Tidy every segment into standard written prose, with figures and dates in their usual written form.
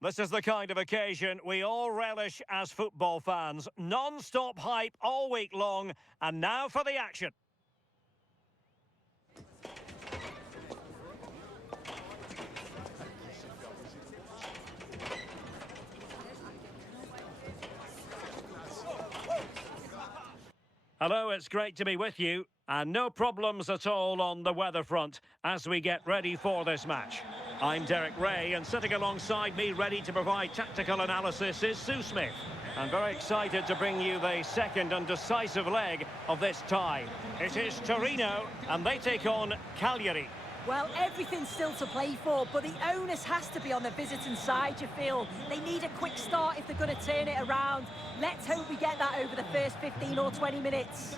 This is the kind of occasion we all relish as football fans. Non-stop hype all week long, and now for the action. Hello, it's great to be with you, and no problems at all on the weather front as we get ready for this match. I'm Derek Ray, and sitting alongside me ready to provide tactical analysis is Sue Smith. I'm very excited to bring you the second and decisive leg of this tie. It is Torino, and they take on Cagliari. Well, everything's still to play for, but the onus has to be on the visiting side, you feel. They need a quick start if they're going to turn it around. Let's hope we get that over the first 15 or 20 minutes.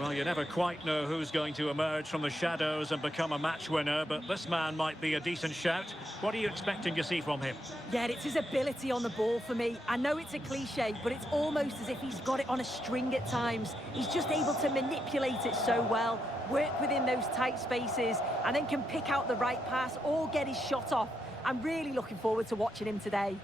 Well, you never quite know who's going to emerge from the shadows and become a match winner, but this man might be a decent shout. What are you expecting to see from him? Yeah, it's his ability on the ball for me. I know it's a cliche, but it's almost as if he's got it on a string at times. He's just able to manipulate it so well, work within those tight spaces, and then can pick out the right pass or get his shot off. I'm really looking forward to watching him today.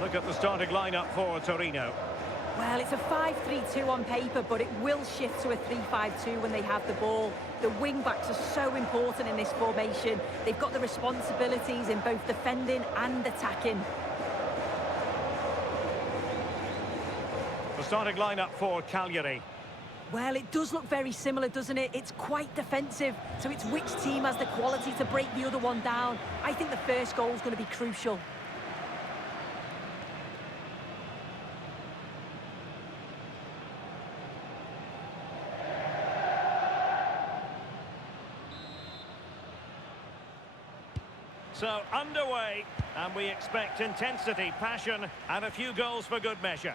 Look at the starting lineup for Torino. Well, it's a 5-3-2 on paper, but it will shift to a 3-5-2 when they have the ball. The wing-backs are so important in this formation. They've got the responsibilities in both defending and attacking. The starting lineup for Cagliari. Well, it does look very similar, doesn't it? It's quite defensive, so it's which team has the quality to break the other one down. I think the first goal is going to be crucial. So, underway, and we expect intensity, passion, and a few goals for good measure.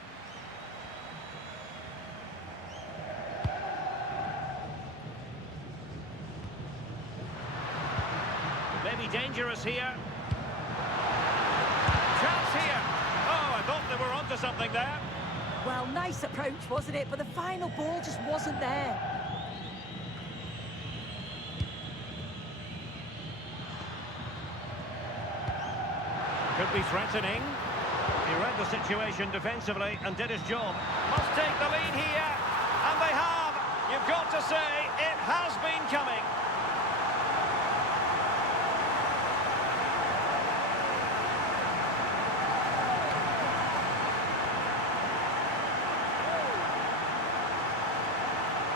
Maybe dangerous here. Chance here. Oh, I thought they were onto something there. Well, nice approach, wasn't it? But the final ball just wasn't there. Could be threatening. He read the situation defensively and did his job. Must take the lead here. And they have. You've got to say, it has been coming.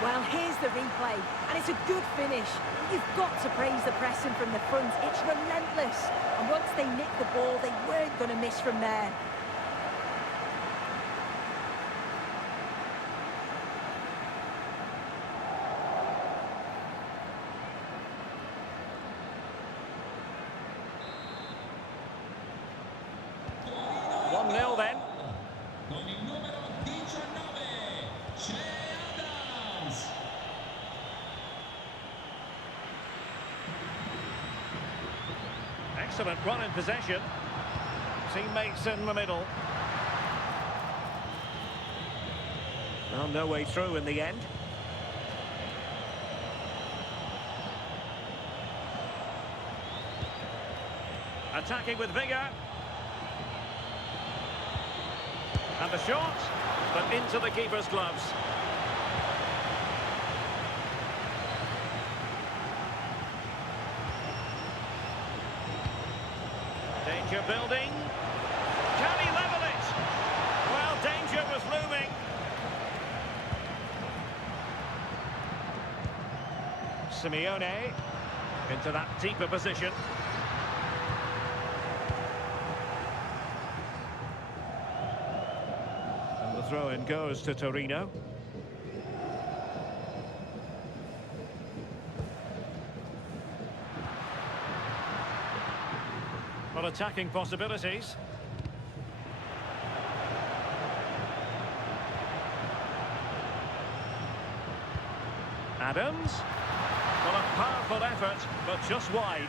Well, here's the replay, and it's a good finish. You've got to praise the pressing from the front. It's relentless. And once they nicked the ball, they weren't going to miss from there. One 0 then. Excellent run in possession. Teammates in the middle. Well, no way through in the end. Attacking with vigour. And the shot, but into the keeper's gloves. Danger building. Can he level it? Well, danger was looming. Simeone into that deeper position. And the throw-in goes to Torino. Well, attacking possibilities. Adams. Well, a Powerful effort, but just wide.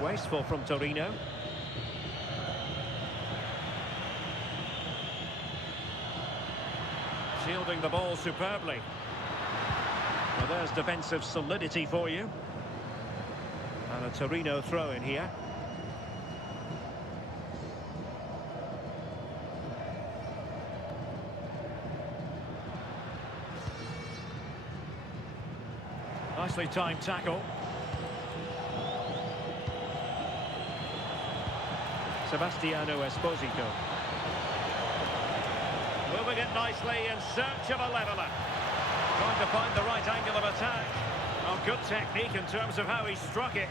Wasteful from Torino. Shielding the ball superbly. Well, there's defensive solidity for you. And a Torino throw in here. Nicely timed tackle. Sebastiano Esposito. Moving it nicely in search of a leveller. Trying to find the right angle of attack. Oh, good technique in terms of how he struck it.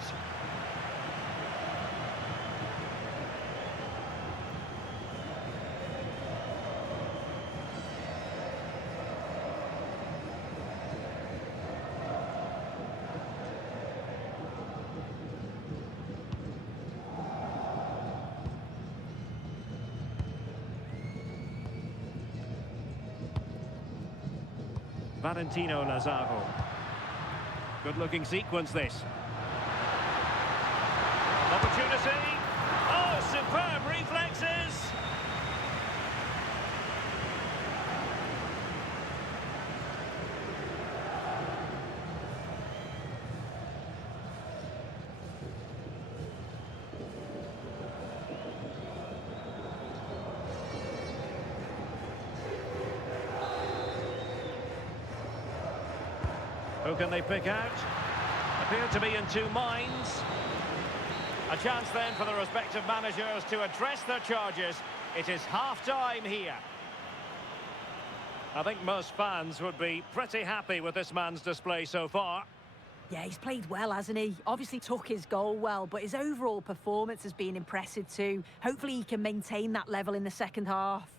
Valentino Lazaro. Good-looking sequence, this. Opportunity. Oh, superb reflexes. Who can they pick out? Appear to be in two minds. A chance then for the respective managers to address their charges. It is half-time here. I think most fans would be pretty happy with this man's display so far. Yeah, he's played well, hasn't he? Obviously took his goal well, but his overall performance has been impressive too. Hopefully he can maintain that level in the second half.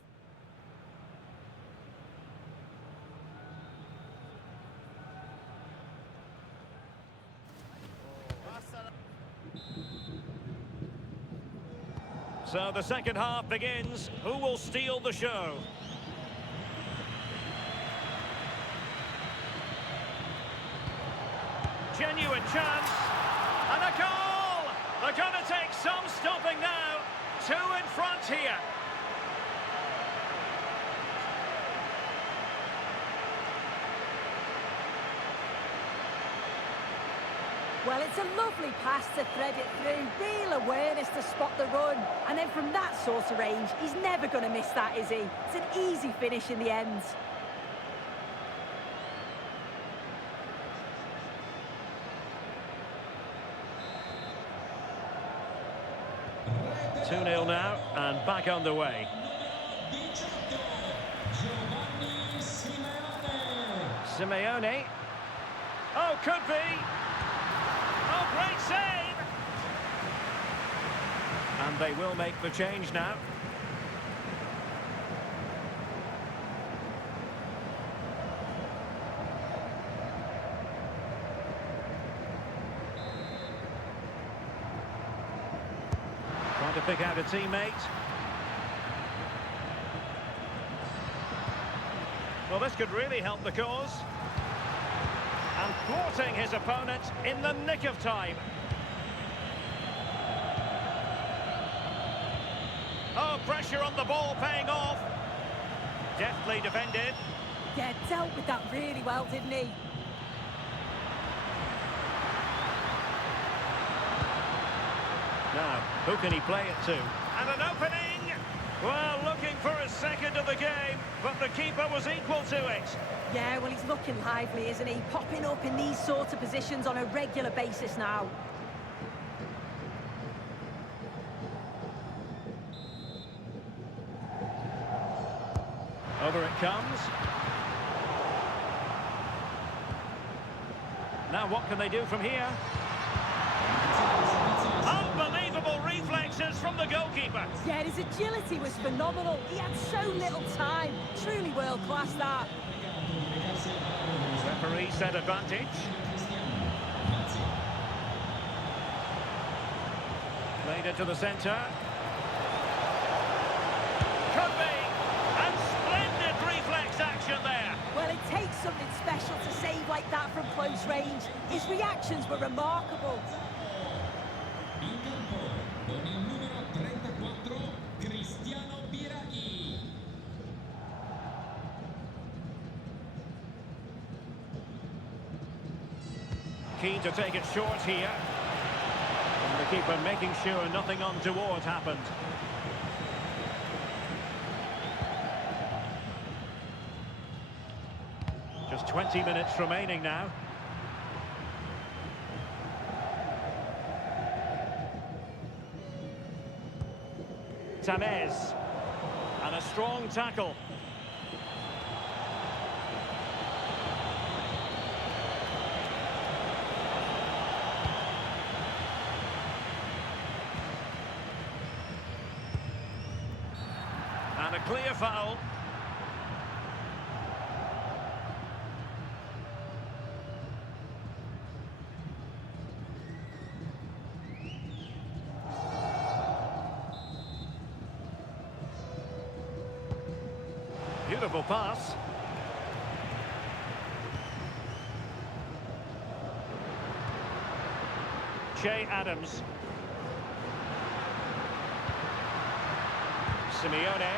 So the second half begins. Who will steal the show? Genuine chance. And a goal! They're going to take some stopping now. Two in front here. Well, it's a lovely pass to thread it through. Real awareness to spot the run. And then from that sort of range, he's never going to miss that, is he? It's an easy finish in the end. Two 2-0 now, and back underway. Simeone. Oh, could be. Oh, great save! And they will make the change now. Trying to pick out a teammate. Well, this could really help the cause. And thwarting his opponent in the nick of time. Oh, pressure on the ball paying off. Deftly defended. Yeah, dealt with that really well, didn't he? Now, who can he play it to? And an opening! Well, looking for a second of the game, but the keeper was equal to it. Yeah, well, he's looking lively, isn't he? Popping up in these sorts of positions on a regular basis now. Over it comes. Now what can they do from here? Unbelievable reflexes from the goalkeeper. Yeah, his agility was phenomenal. He had so little time. Truly world-class, that. Referee said advantage. Played it to the centre. Could be. And splendid reflex action there. Well, it takes something special to save like that from close range. His reactions were remarkable. Keen to take it short here. And the keeper making sure nothing untoward happened. Just 20 minutes remaining now. Tamez. And a strong tackle. And a clear foul. Beautiful pass. Che Adams. Simeone.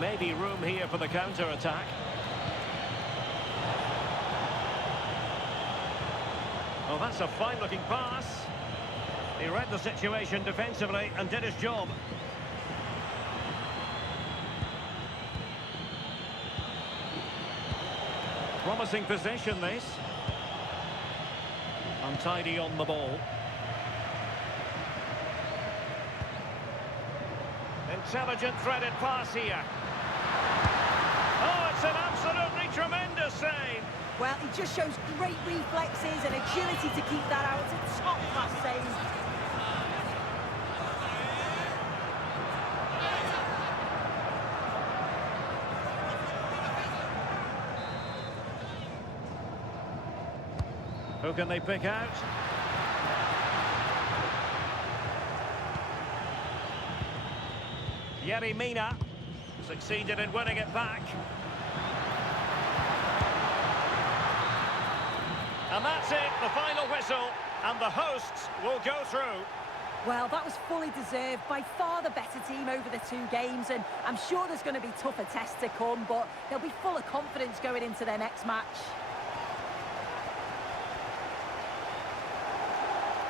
Maybe room here for the counter-attack. Well, that's a fine-looking pass. He read the situation defensively and did his job. Promising possession, this. Untidy on the ball. Intelligent threaded pass here. Oh, it's an absolutely tremendous save. Well, he just shows great reflexes and agility to keep that out. It's a top-class save. Who can they pick out? Yerry Mina succeeded in winning it back. And that's it, the final whistle, and the hosts will go through. Well, that was fully deserved. By far the better team over the two games, and I'm sure there's going to be tougher tests to come, but they'll be full of confidence going into their next match.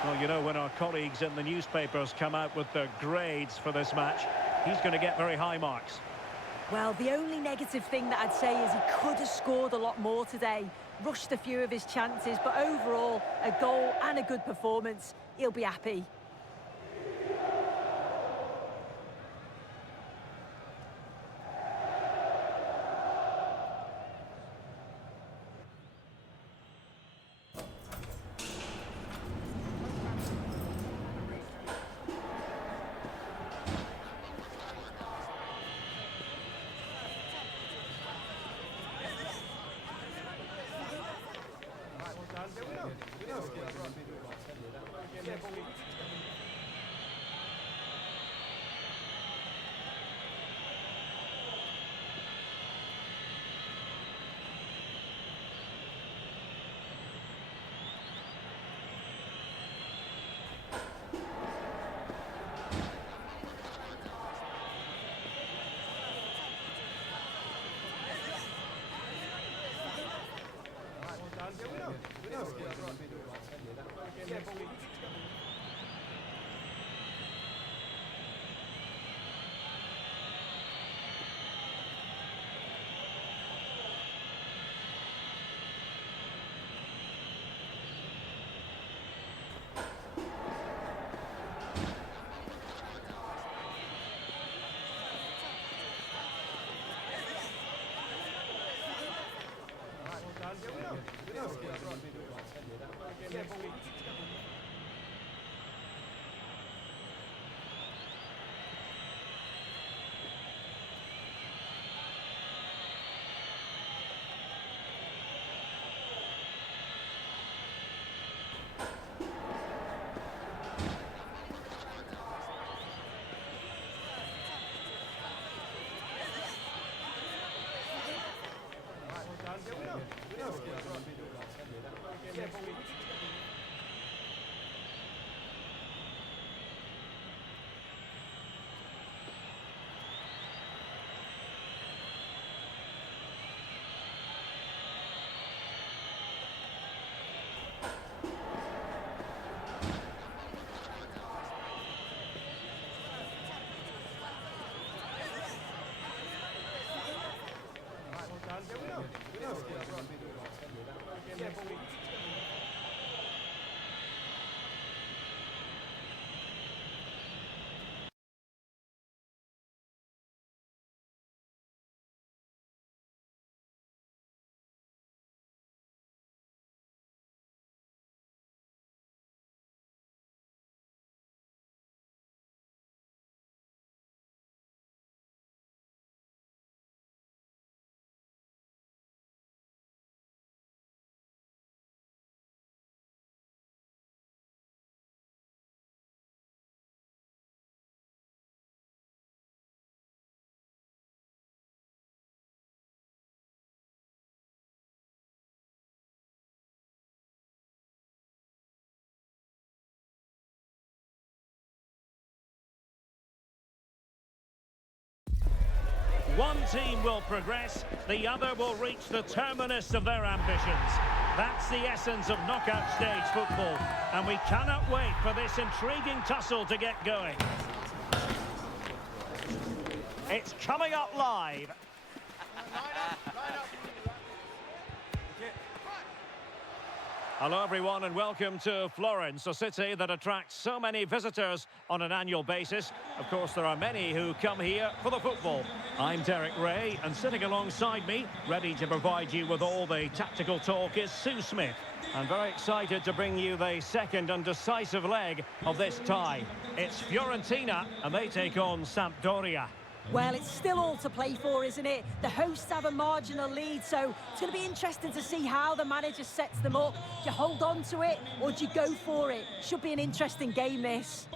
Well, you know, when our colleagues in the newspapers come out with their grades for this match, he's going to get very high marks. Well, the only negative thing that I'd say is he could have scored a lot more today. Rushed a few of his chances, but overall, a goal and a good performance. He'll be happy. One team will progress, the other will reach the terminus of their ambitions. That's the essence of knockout stage football, and we cannot wait for this intriguing tussle to get going. It's coming up live. Hello everyone and welcome to Florence, a city that attracts so many visitors on an annual basis. Of course, there are many who come here for the football. I'm Derek Ray, and sitting alongside me, ready to provide you with all the tactical talk, is Sue Smith. I'm very excited to bring you the second and decisive leg of this tie. It's Fiorentina, and they take on Sampdoria. Well, it's still all to play for, isn't it? The hosts have a marginal lead, so it's going to be interesting to see how the manager sets them up. Do you hold on to it, or do you go for it? Should be an interesting game, this.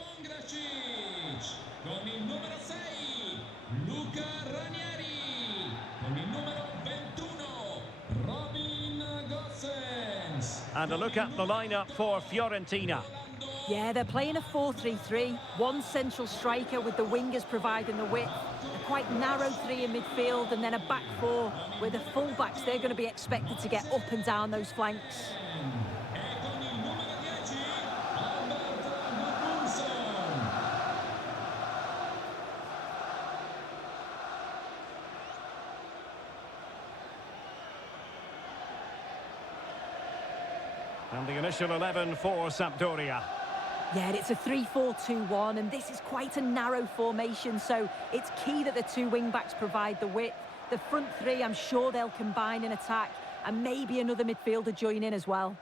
Con il numero 6, Luca Ranieri. Con il numero 21, Robin Gosens. And a look at the lineup for Fiorentina. Yeah, they're playing a 4-3-3. One central striker with the wingers providing the width. A quite narrow three in midfield, and then a back four where the full-backs, they're going to be expected to get up and down those flanks. And the initial 11 for Sampdoria. Yeah, it's a 3-4-2-1, and this is quite a narrow formation, so it's key that the two wing-backs provide the width. The front three, I'm sure they'll combine in attack, and maybe another midfielder join in as well.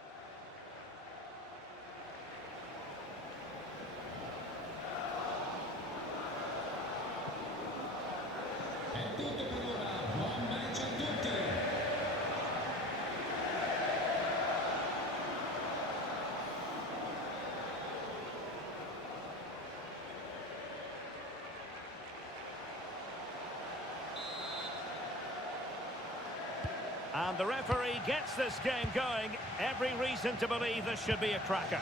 And the referee gets this game going. Every reason to believe this should be a cracker.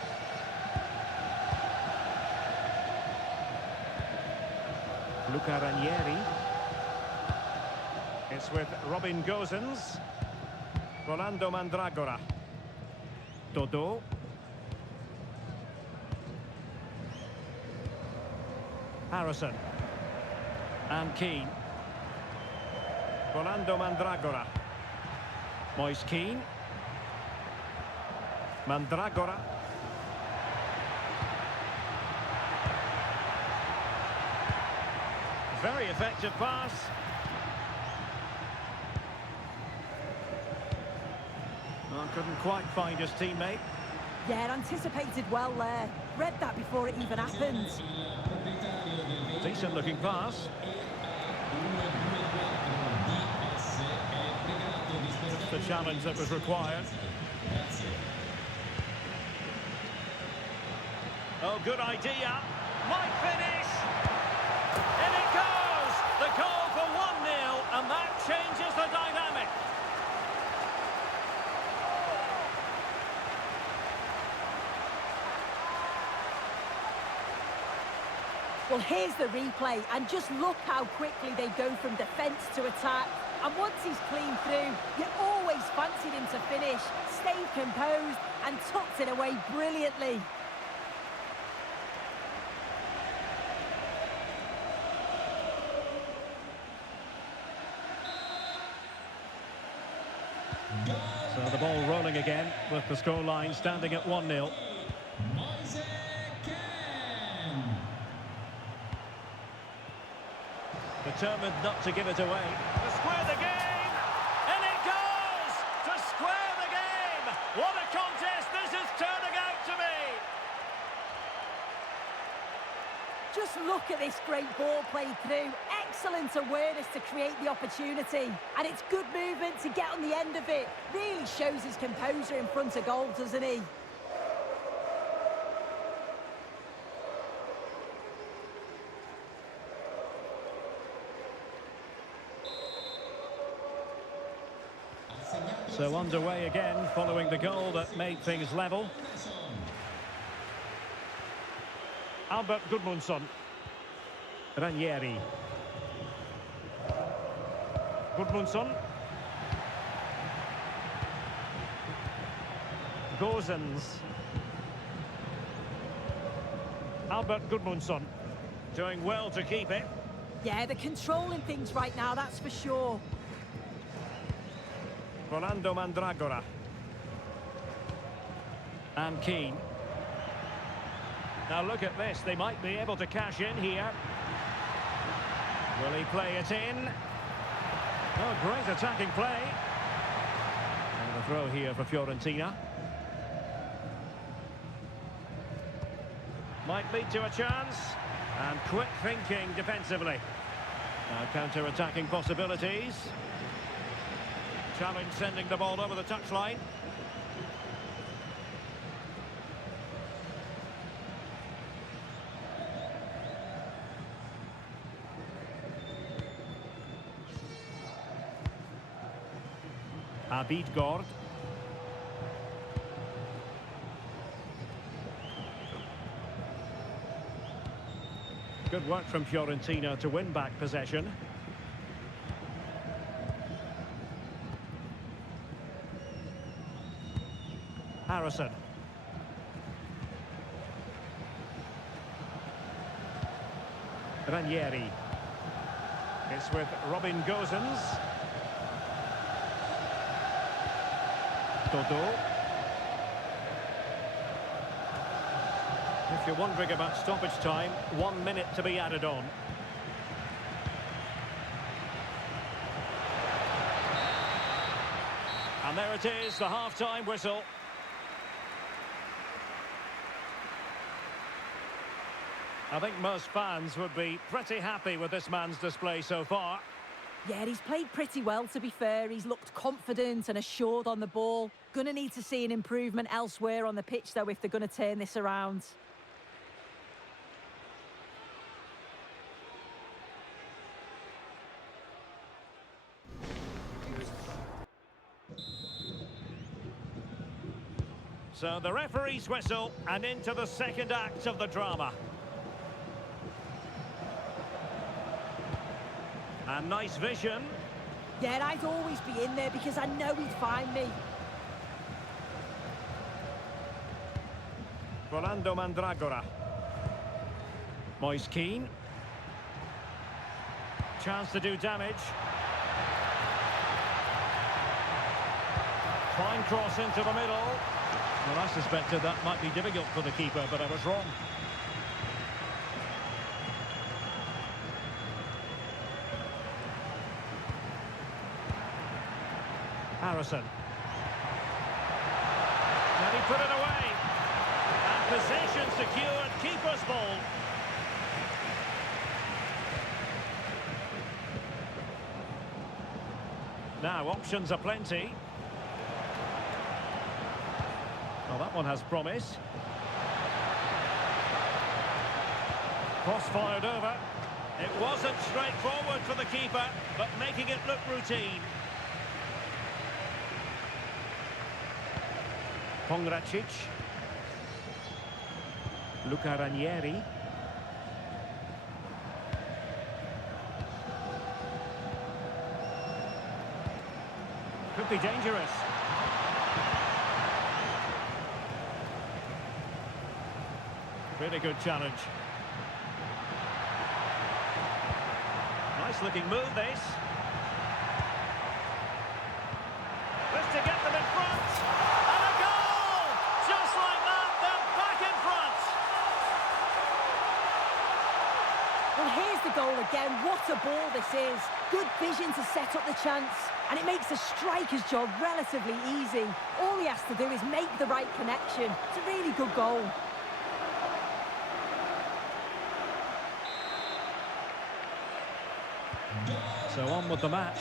Luca Ranieri. It's with Robin Gosens. Rolando Mandragora. Dodo. Harrison. And Keane. Rolando Mandragora. Moise Keane. Mandragora. Very effective pass. Oh, couldn't quite find his teammate. Yeah, anticipated well there. Read that before it even happened. Decent looking pass. Just the challenge that was required. Oh, good idea. Might finish. In it goes. The goal for 1-0, and that changes the dynamic. Well, here's the replay, and just look how quickly they go from defence to attack. And once he's clean through, you always fancied him to finish, stayed composed, and tucked it away brilliantly. So the ball rolling again, with the scoreline standing at 1-0. Determined not to give it away. To square the game! And it goes! To square the game! What a contest this is turning out to be! Just look at this great ball played through. Excellent awareness to create the opportunity. And it's good movement to get on the end of it. Really shows his composure in front of goal, doesn't he? So underway again, following the goal that made things level. Albert Gudmundsson. Ranieri. Gudmundsson. Gozens. Albert Gudmundsson. Doing well to keep it. Yeah, they're controlling things right now, that's for sure. Rolando Mandragora. And Keane. Now look at this, they might be able to cash in here. Will he play it in? Oh, great attacking play. And the throw here for Fiorentina. Might lead to a chance. And quick thinking defensively. Now counter-attacking possibilities. Challenge sending the ball over the touchline. Abid Gord. Good work from Fiorentina to win back possession. Harrison. Ranieri. It's with Robin Gozens. Dodo. If you're wondering about stoppage time, 1 minute to be added on. And there it is, the half-time whistle. I think most fans would be pretty happy with this man's display so far. Yeah, he's played pretty well, to be fair. He's looked confident and assured on the ball. Gonna need to see an improvement elsewhere on the pitch, though, if they're going to turn this around. So the referee's whistle, and into the second act of the drama. And nice vision. Yeah, I'd always be in there because I know he'd find me. Rolando Mandragora. Moise Keane. Chance to do damage. Fine cross into the middle. Well, I suspected that might be difficult for the keeper, but I was wrong. Harrison. And he put it away. Possession secured, keeper's ball. Now, options are plenty. Well, that one has promise. Cross fired over. It wasn't straightforward for the keeper, but making it look routine. Pongracic. Luca Ranieri. Could be dangerous. Really good challenge. Nice looking move, this. This to get them in front. And a goal! Just like that, they're back in front. Well, here's the goal again. What a ball this is. Good vision to set up the chance. And it makes the striker's job relatively easy. All he has to do is make the right connection. It's a really good goal. So on with the match.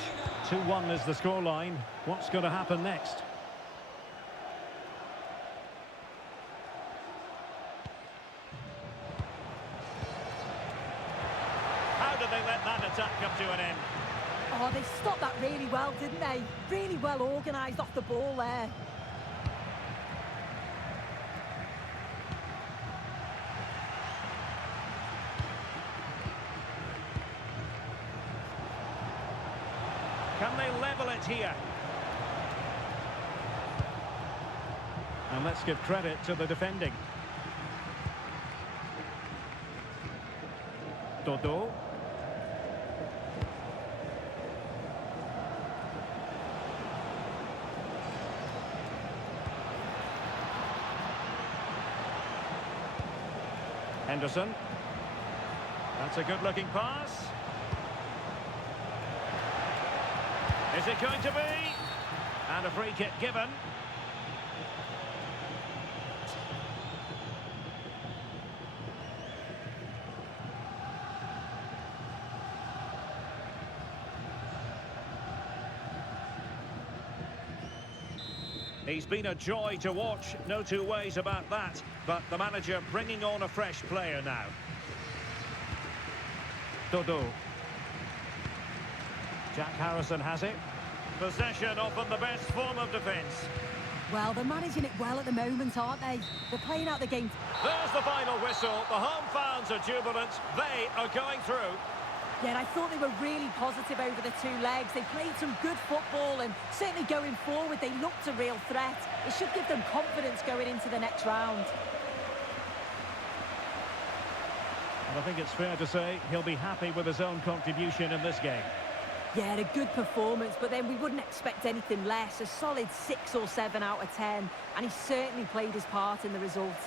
2-1 is the scoreline. What's going to happen next? How did they let that attack come to an end? Oh, they stopped that really well, didn't they? Really well organised off the ball there. Can they level it here? And let's give credit to the defending. Dodo. Henderson. That's a good-looking pass. Is it going to be? And a free kick given. He's been a joy to watch, no two ways about that. But the manager bringing on a fresh player now. Dodo. Jack Harrison has it. Possession often the best form of defence. Well, they're managing it well at the moment, aren't they? They're playing out the game. There's the final whistle. The home fans are jubilant. They are going through. Yeah, and I thought they were really positive over the two legs. They played some good football, and certainly going forward, they looked a real threat. It should give them confidence going into the next round. And I think it's fair to say he'll be happy with his own contribution in this game. Yeah, a good performance, but then we wouldn't expect anything less. A solid 6 or 7 out of 10, and he certainly played his part in the results.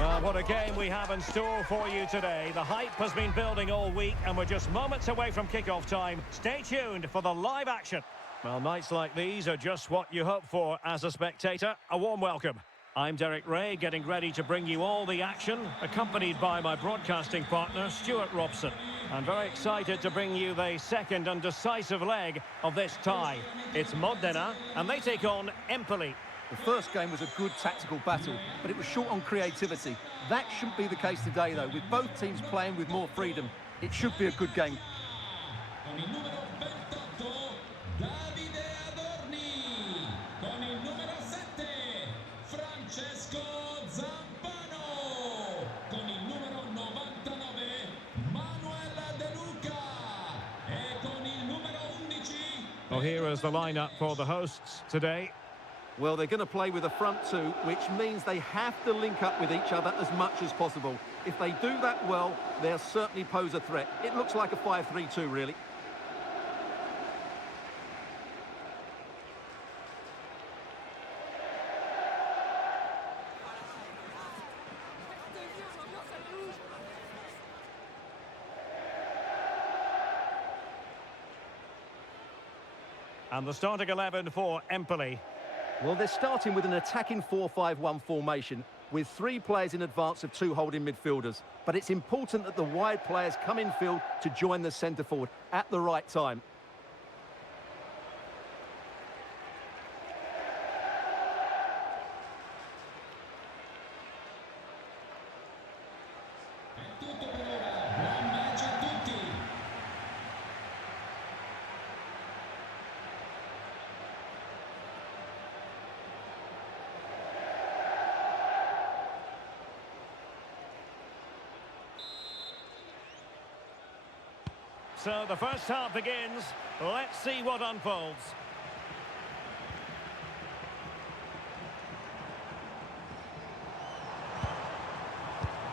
Well, what a game we have in store for you today. The hype has been building all week and we're just moments away from kick-off time. Stay tuned for the live action. Well, nights like these are just what you hope for as a spectator. A warm welcome. I'm Derek Ray, getting ready to bring you all the action, accompanied by my broadcasting partner, Stuart Robson. I'm very excited to bring you the second and decisive leg of this tie. It's Modena, and they take on Empoli. The first game was a good tactical battle, but it was short on creativity. That shouldn't be the case today, though. With both teams playing with more freedom, it should be a good game. Con il numero 28, Davide Adorni. Con il numero 7, Francesco Zampano. Con il numero 99, Manuel De Luca. E con il numero 11... Well, here is the lineup for the hosts today. Well, they're going to play with a front two, which means they have to link up with each other as much as possible. If they do that well, they'll certainly pose a threat. It looks like a 5-3-2, really. And the starting 11 for Empoli. Well, they're starting with an attacking 4-5-1 formation with 3 players in advance of 2 holding midfielders. But it's important that the wide players come in field to join the centre forward at the right time. È tutto per ora. Buon match a tutti. So the first half begins. Let's see what unfolds.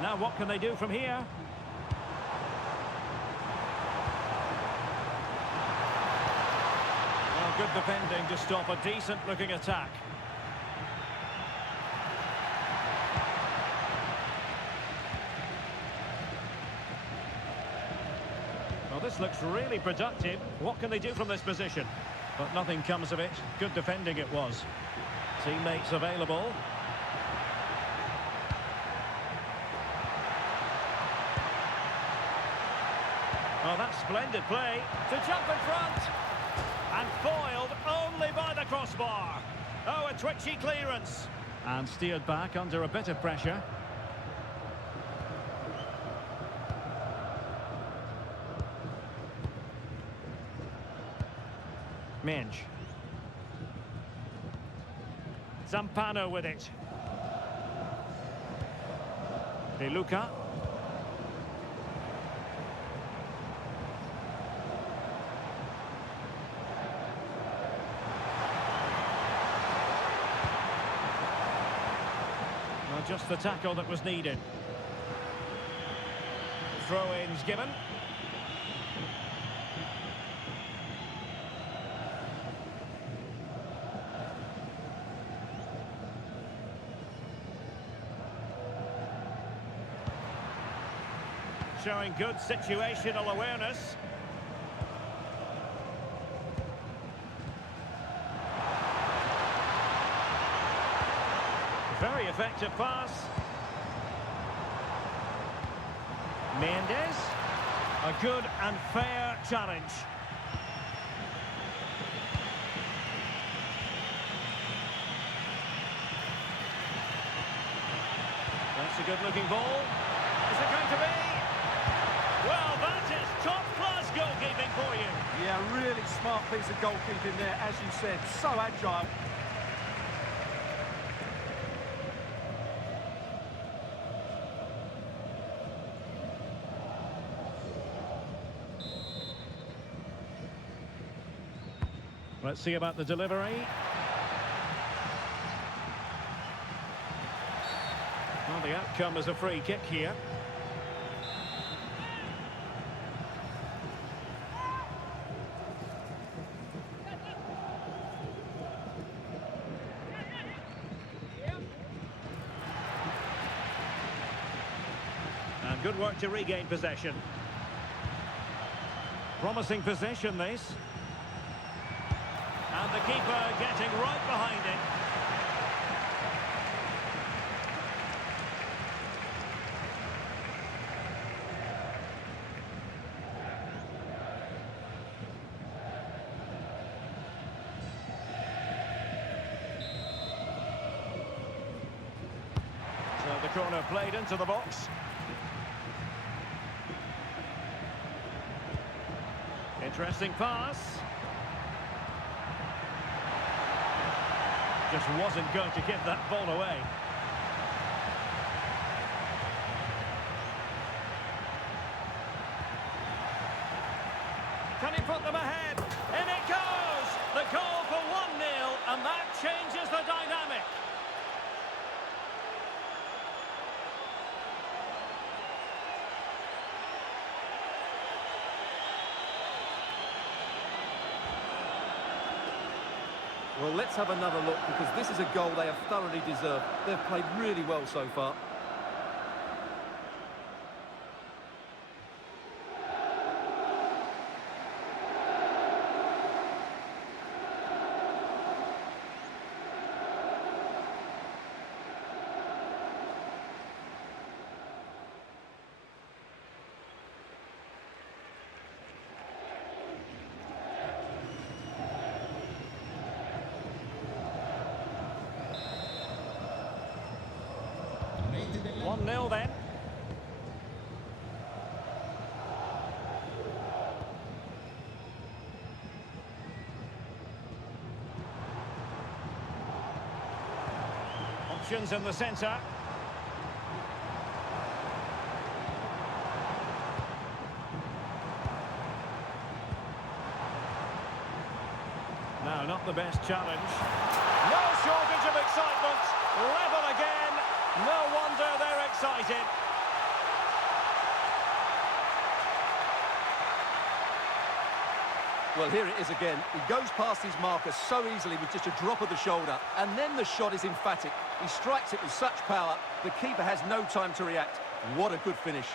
Now what can they do from here? Well, good defending to stop a decent-looking attack. Well, this looks really productive. What can they do from this position? But nothing comes of it. Good defending it was. Teammates available. Oh, that's splendid play. To jump in front. And foiled only by the crossbar. Oh, a twitchy clearance. And steered back under a bit of pressure. Minge. Zampano with it. De Luca. Well, just the tackle that was needed. Throw-ins given. Showing good situational awareness. Very effective pass. Mendes. A good and fair challenge. That's a good-looking ball. Is it going to be? Well, that is top-class goalkeeping for you. Yeah, really smart piece of goalkeeping there, as you said. So agile. Let's see about the delivery. Well, the outcome is a free kick here. Good work to regain possession. Promising possession, this. And the keeper getting right behind it. So the corner played into the box. Interesting pass. Just wasn't going to give that ball away. Can he put them ahead? In it goes! The goal for 1-0, and that changes the dynamic. Well, let's have another look, because this is a goal they have thoroughly deserved. They've played really well so far. Rete della 1-0 then. Options in the centre. No, not the best challenge. No shortage of excitement. Level again. No wonder they're excited. Well, here it is again. He goes past his marker so easily with just a drop of the shoulder, and then the shot is emphatic. He strikes it with such power, the keeper has no time to react. What a good finish.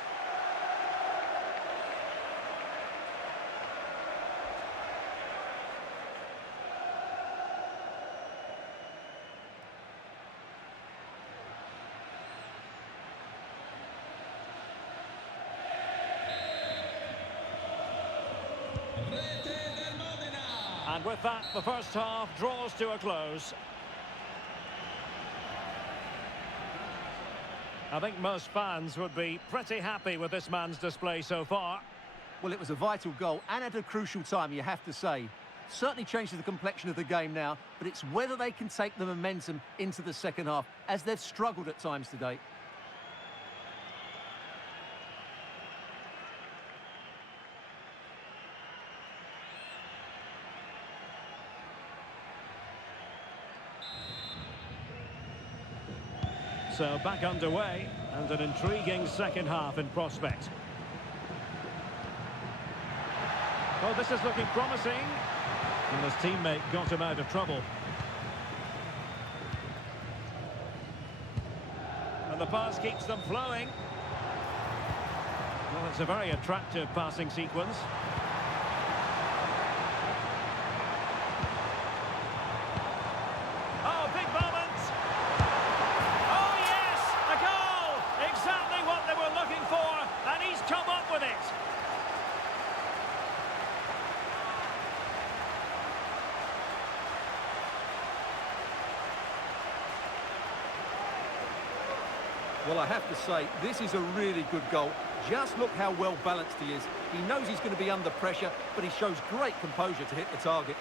Rete del Modena. And with that, the first half draws to a close. I think most fans would be pretty happy with this man's display so far. Well, it was a vital goal, and at a crucial time, you have to say. Certainly changes the complexion of the game now, but it's whether they can take the momentum into the second half, as they've struggled at times today. So back underway, and an intriguing second half in prospect. Oh, this is looking promising. And his teammate got him out of trouble. And the pass keeps them flowing. Well, it's a very attractive passing sequence. Oh, big moment! Oh, yes! A goal! Exactly what they were looking for, and he's come up with it. Well, I have to say, this is a really good goal. Just look how well balanced he is. He knows he's going to be under pressure, but he shows great composure to hit the target.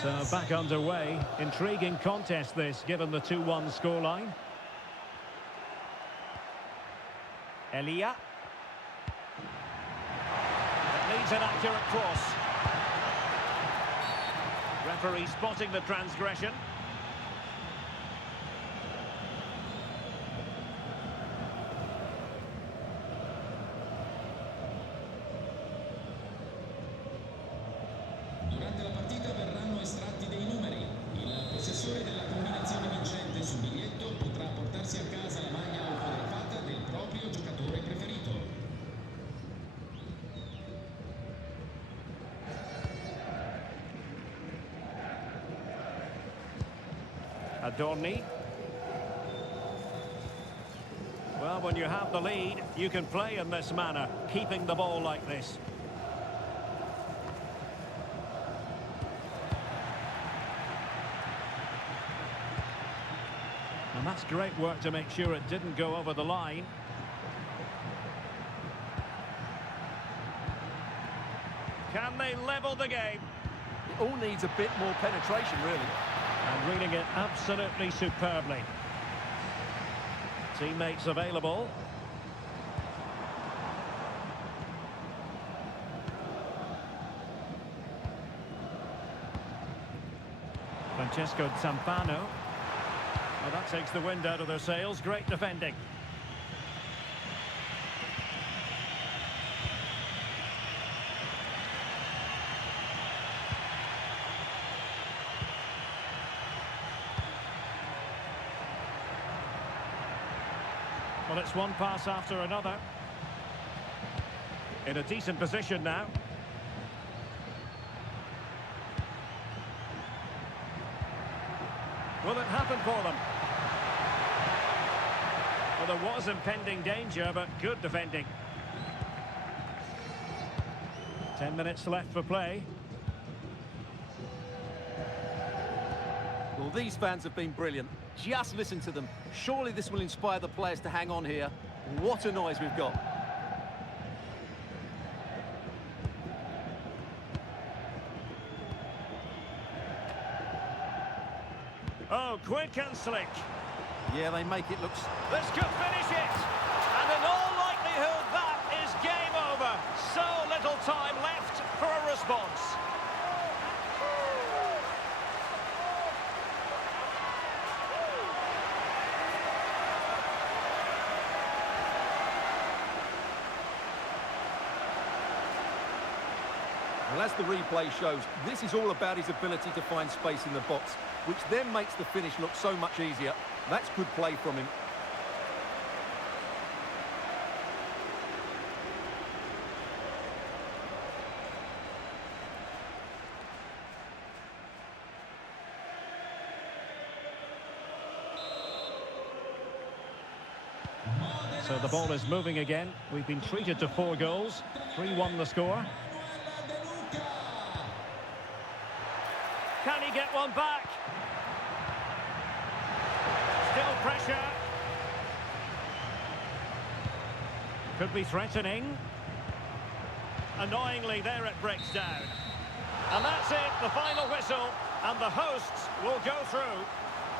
So back underway. Intriguing contest this, given the 2-1 scoreline. Elia. It needs an accurate cross. Referee spotting the transgression. Durante la partita verranno estratti Adorni. Well, when you have the lead, you can play in this manner, keeping the ball like this. And that's great work to make sure it didn't go over the line. Can they level the game? It all needs a bit more penetration, really. And reading it absolutely superbly. Teammates available. Francesco Zampano. Well, that takes the wind out of their sails. Great defending. Well, it's one pass after another. In a decent position now. Will it happen for them? Well, there was impending danger, but good defending. 10 minutes left for play. Well, these fans have been brilliant. Just listen to them. Surely this will inspire the players to hang on here. What a noise we've got. Oh, quick and slick. Yeah, they make it look... This could finish it. And in all likelihood, that is game over. So little time left for a response. Well, as the replay shows, this is all about his ability to find space in the box, which then makes the finish look so much easier. That's good play from him. So the ball is moving again. We've been treated to 4 goals. 3-1 the score. Can he get one back? Still pressure. Could be threatening. Annoyingly, there it breaks down. And that's it, the final whistle. And the hosts will go through.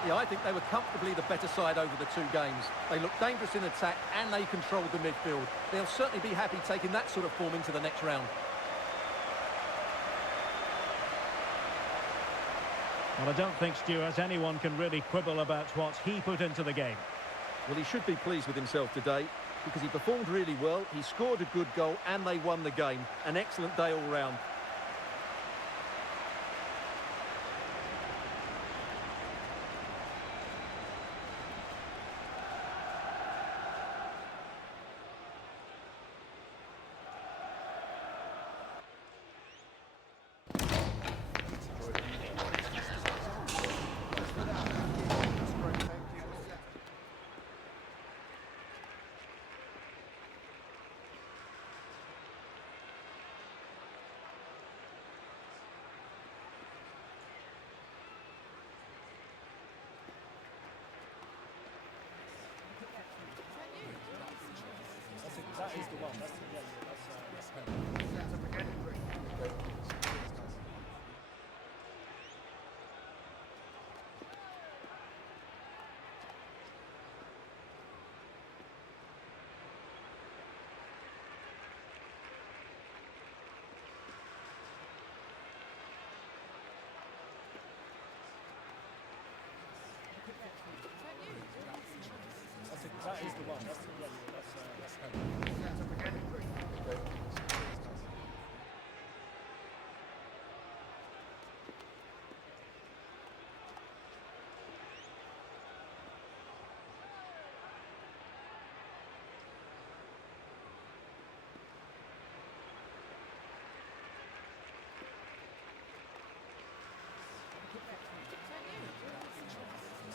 Yeah, I think they were comfortably the better side over the 2 games. They looked dangerous in attack and they controlled the midfield. They'll certainly be happy taking that sort of form into the next round. Well, I don't think, Stuart, anyone can really quibble about what he put into the game. Well, he should be pleased with himself today because he performed really well, he scored a good goal and they won the game. An excellent day all round. That is the one. That's the one.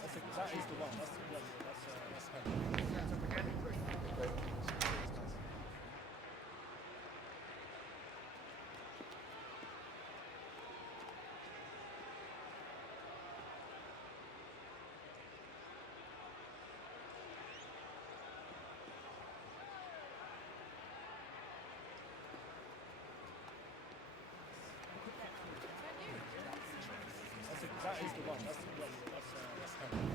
That's that is the one. That's heavy. That is the one. That's heavy.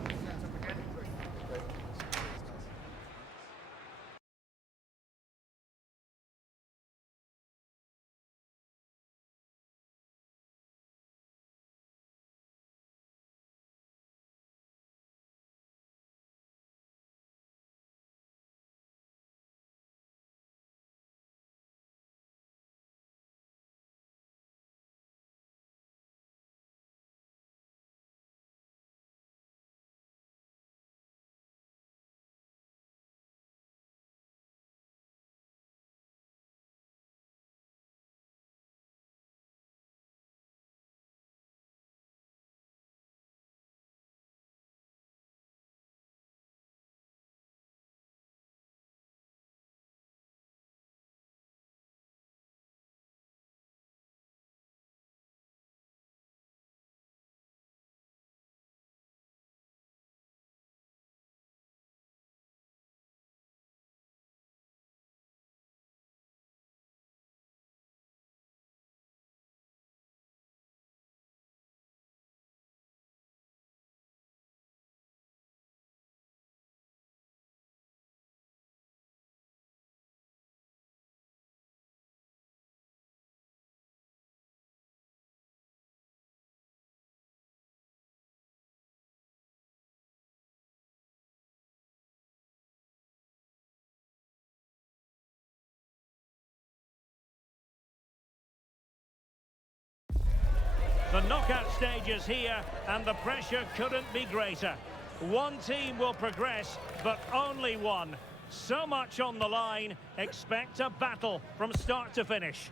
The knockout stage is here, and the pressure couldn't be greater. One team will progress, but only one. So much on the line. Expect a battle from start to finish.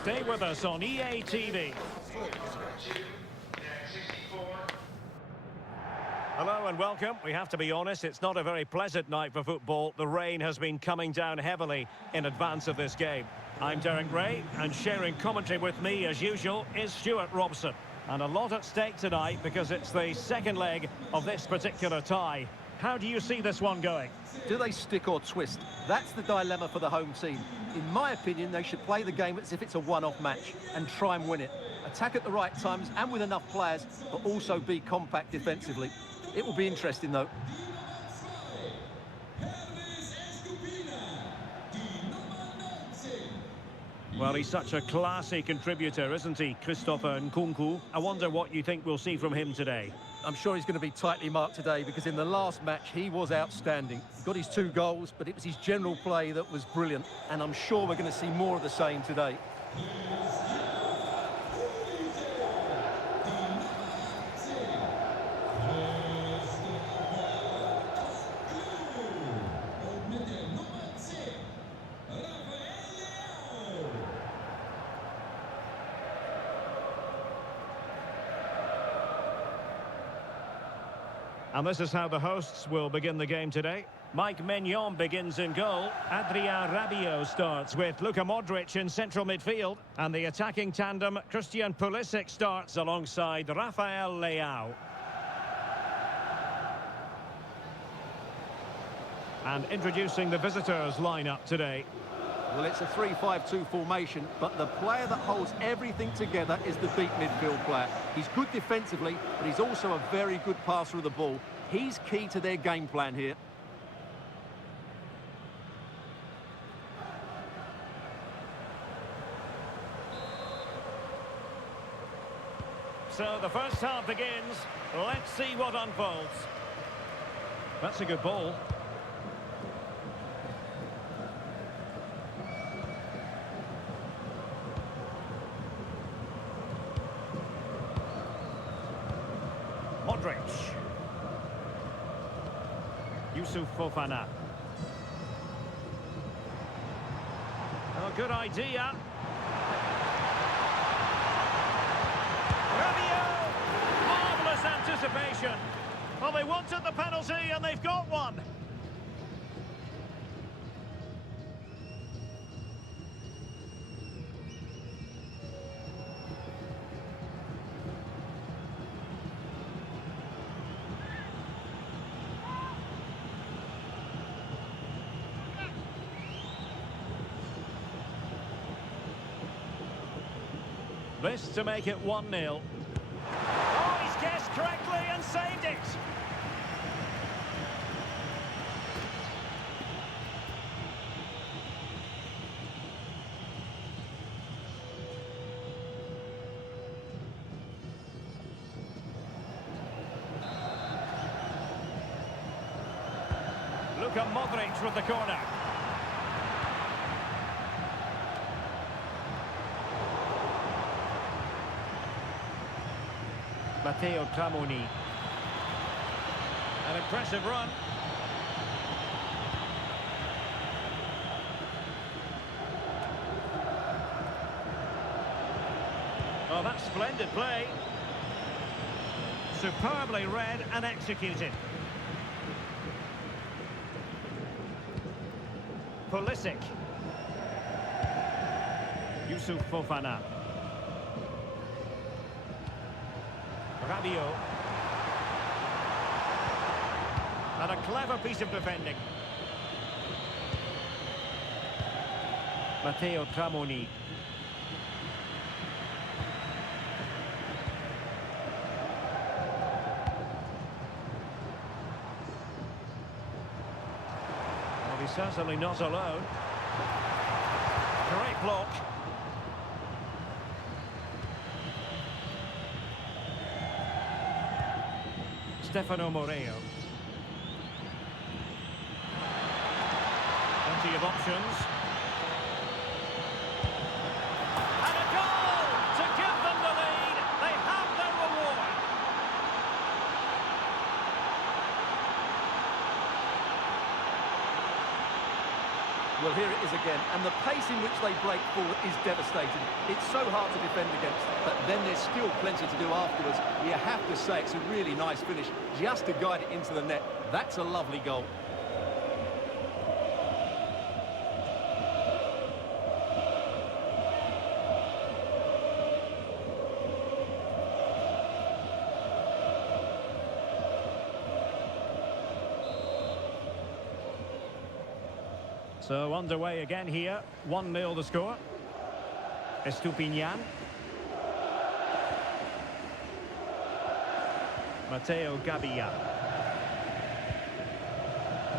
Stay with us on EA TV. Hello and welcome. We have to be honest, it's not a very pleasant night for football. The rain has been coming down heavily in advance of this game. I'm Derek Ray, and sharing commentary with me, as usual, is Stuart Robson. And a lot at stake tonight because it's the second leg of this particular tie. How do you see this one going? Do they stick or twist? That's the dilemma for the home team. In my opinion, they should play the game as if it's a one-off match and try and win it. Attack at the right times and with enough players, but also be compact defensively. It will be interesting, though. Well, he's such a classy contributor, isn't he, Christopher Nkunku? I wonder what you think we'll see from him today. I'm sure he's going to be tightly marked today because in the last match he was outstanding. He got his 2 goals, but it was his general play that was brilliant, and I'm sure we're going to see more of the same today. And this is how the hosts will begin the game today. Mike Maignan begins in goal. Adrien Rabiot starts with Luka Modric in central midfield. And the attacking tandem, Christian Pulisic, starts alongside Rafael Leao. And introducing the visitors' lineup today. Well, it's a 3-5-2 formation, but the player that holds everything together is the deep midfield player. He's good defensively, but he's also a very good passer of the ball. He's key to their game plan here. So the first half begins. Let's see what unfolds. That's a good ball. Modric. Yusuf Fofana. Oh, good idea. Rabiot! Marvellous they wanted the penalty and they've got one. This to make it 1-0. Oh, he's guessed correctly and saved it. Luka Modric with the corner. Matteo Tramoni. An impressive run. Oh, that's splendid play. Superbly read and executed. Pulisic. Yusuf Fofana. Rabiot. And a clever piece of defending. Matteo Tramoni. Well, he's certainly not alone. Great block. Stefano Moreo. Plenty of options. And a goal to give them the lead. They have their reward. Well, here it is again, and the pace in which they break forward is devastating. It's so hard to defend against, but then there's still plenty to do afterwards. You have to say it's a really nice finish, just to guide it into the net. That's a lovely goal. So underway again here. 1-0 the score. Estupinian. Matteo Gabbia.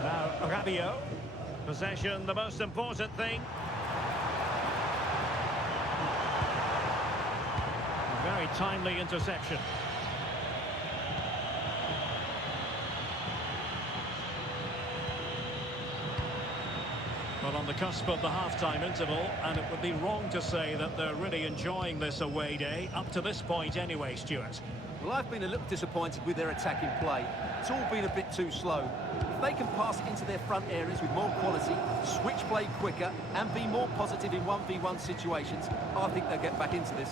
Now Rabiot. Possession, the most important thing. Very timely interception. Well, on the cusp of the half-time interval, and it would be wrong to say that they're really enjoying this away day, up to this point anyway, Stuart. Well, I've been a little disappointed with their attacking play. It's all been a bit too slow. If they can pass it into their front areas with more quality, switch play quicker, and be more positive in 1v1 situations, I think they'll get back into this.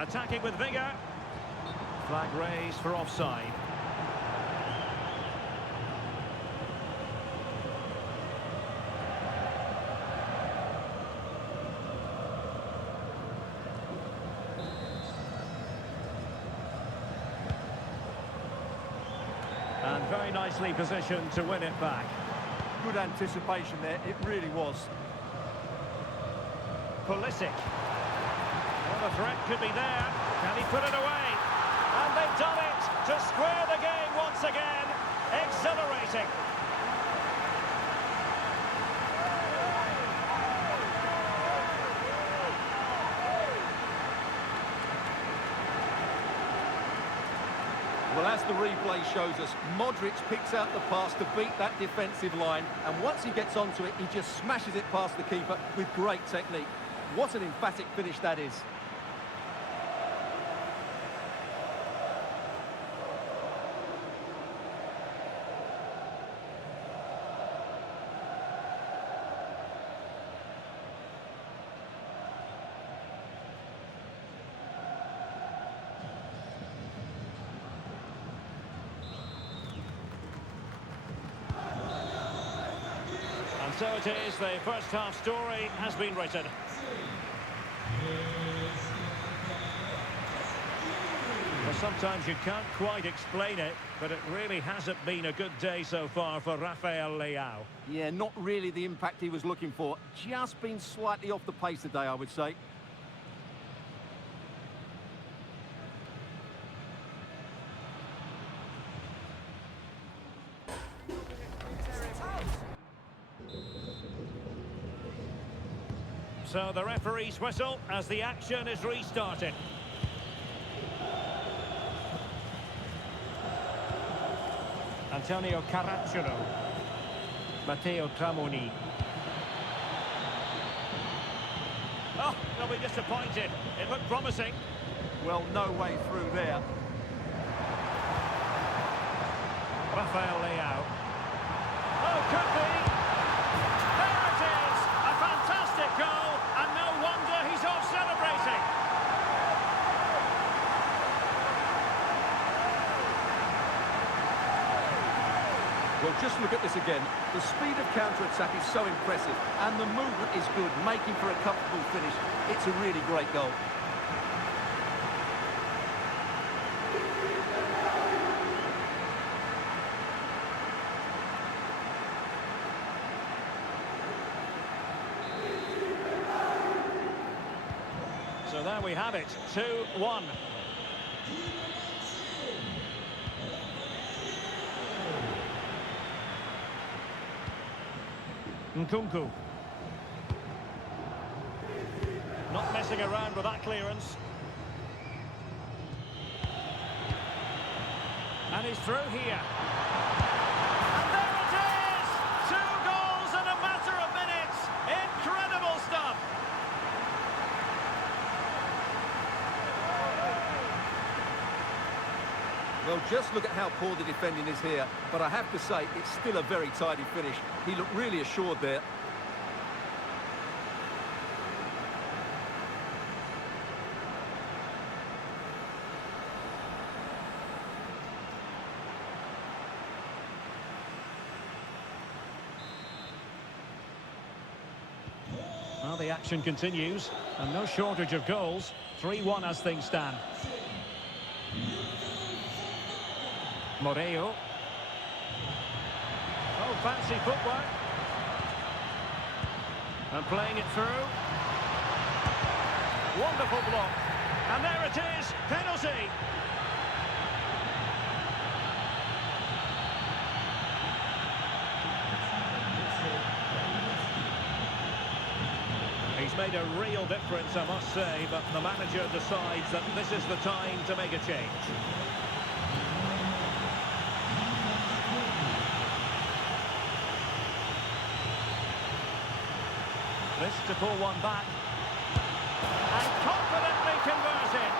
Attacking with vigour. Flag raised for offside. And very nicely positioned to win it back. Good anticipation there, it really was. Pulisic. Well, the threat could be there. Can he put it away? And they've done it to square the game once again. Exhilarating. Well, as the replay shows us, Modric picks out the pass to beat that defensive line, and once he gets onto it, he just smashes it past the keeper with great technique. What an emphatic finish that is. So it is, the first half story has been written. Well, sometimes you can't quite explain it, but it really hasn't been a good day so far for Rafael Leao. Yeah, not really the impact he was looking for. Just been slightly off the pace today, I would say. So the referee's whistle as the action is restarted. Antonio Caracciolo. Matteo Tramoni. Oh, they'll be disappointed. It looked promising. Well, no way through there. Rafael Leao. Oh, could be. There it is. A fantastic goal, and no wonder he's off celebrating. Well, just look at this again. The speed of counter-attack is so impressive, and the movement is good, making for a comfortable finish. It's a really great goal. So there we have it, 2-1. Nkunku. Not messing around with that clearance. And he's through here. And there it is! 2 goals in a matter of minutes. Incredible stuff. Well, just look at how poor the defending is here. But I have to say, it's still a very tidy finish. He looked really assured there. Well, the action continues, and no shortage of goals. 3-1 as things stand. Moreo. Oh, fancy footwork. And playing it through. Wonderful block. And there it is, penalty. He's made a real difference, I must say, but the manager decides that this is the time to make a change. This to pull one back. And confidently converted.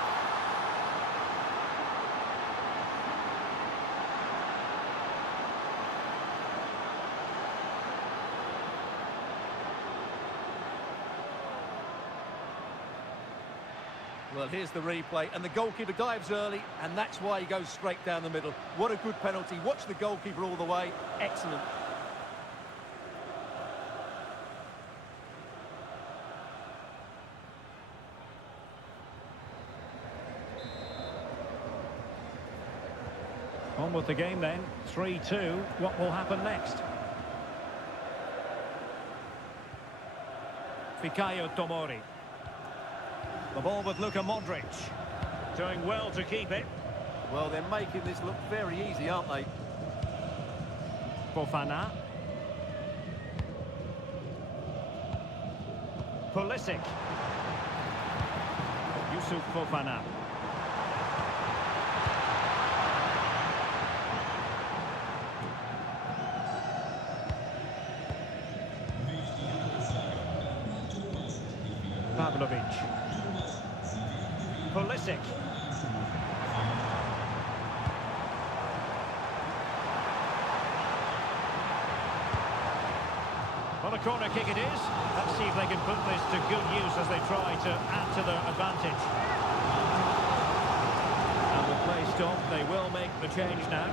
Well, here's the replay, and the goalkeeper dives early, and that's why he goes straight down the middle. What a good penalty. Watch the goalkeeper all the way. Excellent. On with the game then, 3-2. What will happen next? Fikayo Tomori. The ball with Luka Modric. Doing well to keep it. Well, they're making this look very easy, aren't they? Fofana. Pulisic. Yusuf Fofana. Pavlovic. Pulisic. Well, a corner kick it is. Let's see if they can put this to good use as they try to add to their advantage. And with play stopped, they will make the change now.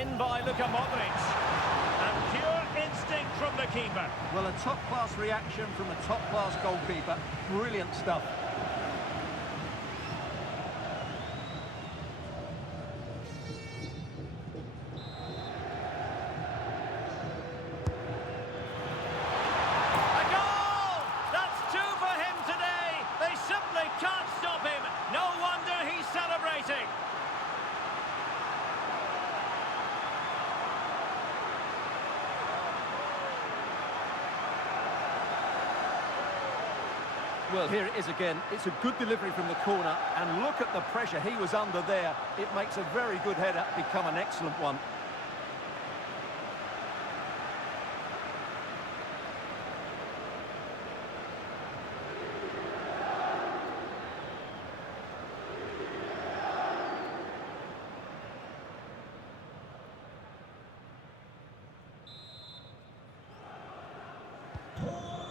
In by Luka Modric. And pure instinct from the keeper. Well, a top-class reaction from a top-class goalkeeper. Brilliant stuff. A goal! That's two for him today. They simply can't stop him. No wonder he's celebrating. Well, here it is again. It's a good delivery from the corner, and look at the pressure he was under there. It makes a very good header become an excellent one.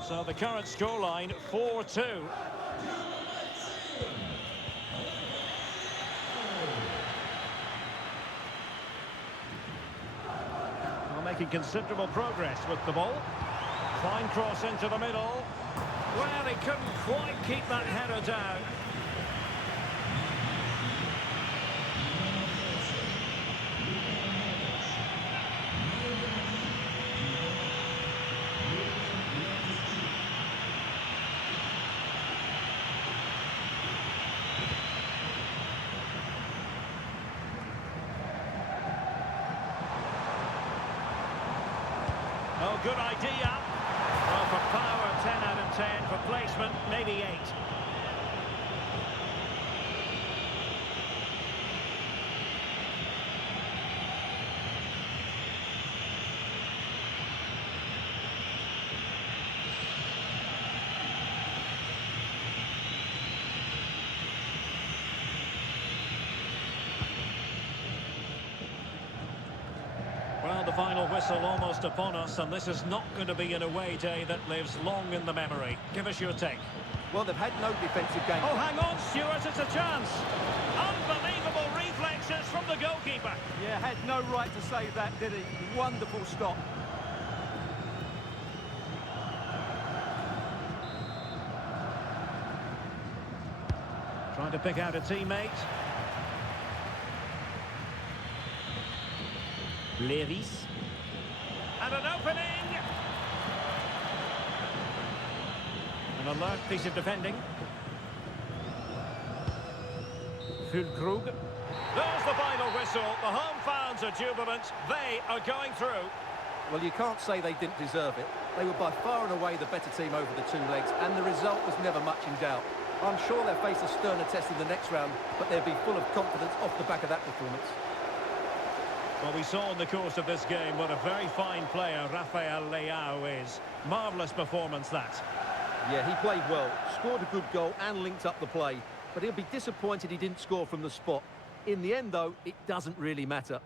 So the current scoreline, 4-2. Well, making considerable progress with the ball. Fine cross into the middle. Well, he couldn't quite keep that header down. Oh, good idea. Well, for power, 10 out of 10. For placement, maybe 8. Well, the final whistle almost upon us, and this is not going to be an away day that lives long in the memory. Give us your take. Well, they've had no defensive game. Oh, hang on, Stuart, it's a chance. Unbelievable reflexes from the goalkeeper. Yeah, had no right to save that, did he? Wonderful stop. Trying to pick out a teammate. Levis. And an opening! An alert piece of defending. Fulkrug. There's the final whistle. The home fans are jubilant. They are going through. Well, you can't say they didn't deserve it. They were by far and away the better team over the two legs, and the result was never much in doubt. I'm sure they'll face a sterner test in the next round, but they'll be full of confidence off the back of that performance. Well, we saw in the course of this game what a very fine player Rafael Leao is. Marvellous performance, that. Yeah, he played well, scored a good goal and linked up the play, but he'll be disappointed he didn't score from the spot. In the end, though, it doesn't really matter.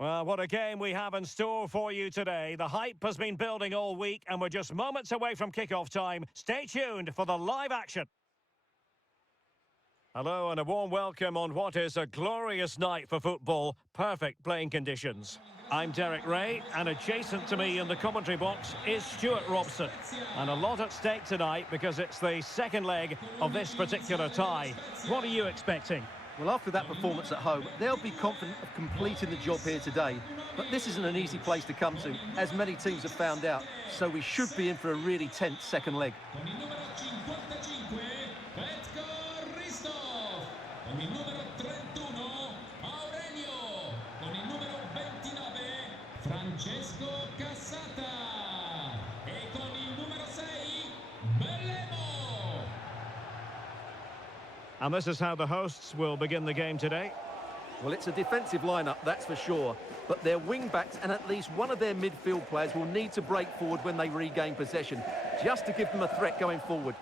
Well, what a game we have in store for you today. The hype has been building all week and we're just moments away from kickoff time. Stay tuned for the live action. Hello and a warm welcome on what is a glorious night for football. Perfect playing conditions. I'm Derek Ray, and adjacent to me in the commentary box is Stuart Robson. And a lot at stake tonight because it's the second leg of this particular tie. What are you expecting? Well, after that performance at home, they'll be confident of completing the job here today. But this isn't an easy place to come to, as many teams have found out. So we should be in for a really tense second leg. Con il numero 55, Petko Ristov. Con il numero 31, Aurelio. Con il numero 29, Francesco Cassata. E con il numero 6, Bellemo. And this is how the hosts will begin the game today. Well, it's a defensive lineup, that's for sure. But their wing-backs and at least one of their midfield players will need to break forward when they regain possession, just to give them a threat going forward.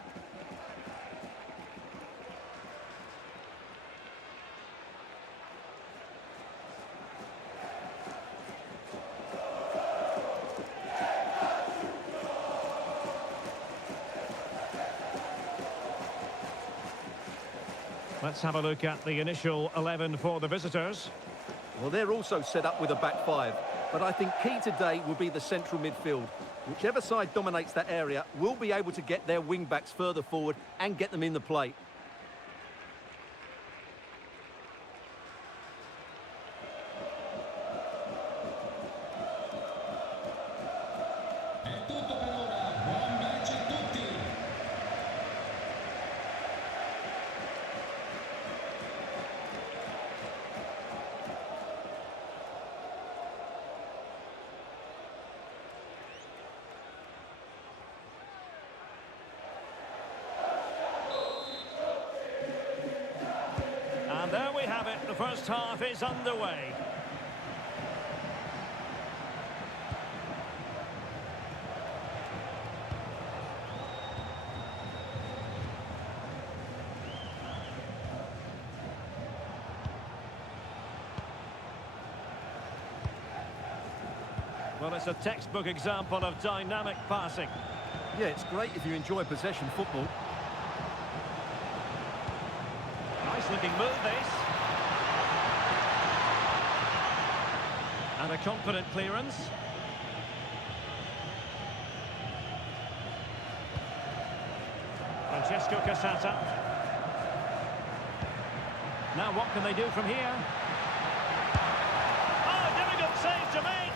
Let's have a look at the initial 11 for the visitors. Well, they're also set up with a back five. But I think key today will be the central midfield. Whichever side dominates that area will be able to get their wing-backs further forward and get them in the play. È tutto per ora. Buon match a tutti. And there we have it, the first half is underway. Well, it's a textbook example of dynamic passing. Yeah, it's great if you enjoy possession football. Nice looking move, this. And a confident clearance. Francesco Cassata. Now what can they do from here? Oh, difficult save to make.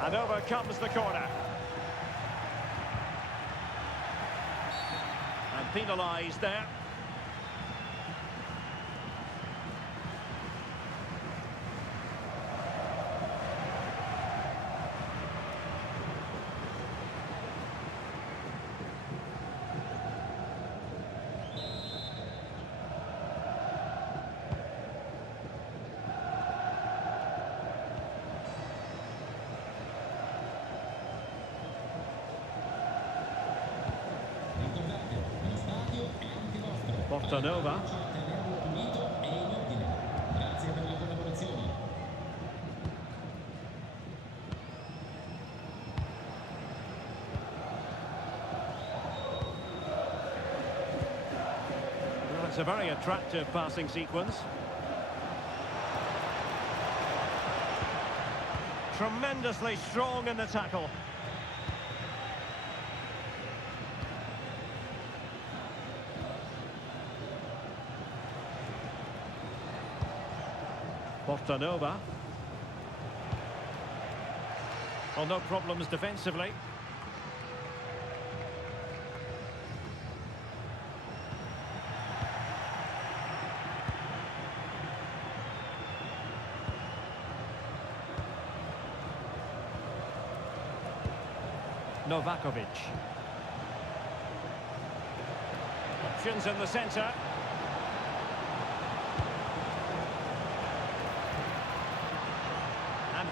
And over comes the corner. And penalised there. Portanova. Tenerlo pulito e in ordine. Grazie per la collaborazione. Well, it's a very attractive passing sequence. Tremendously strong in the tackle. Portanova. Well, no problems defensively. Novakovic. Options in the centre.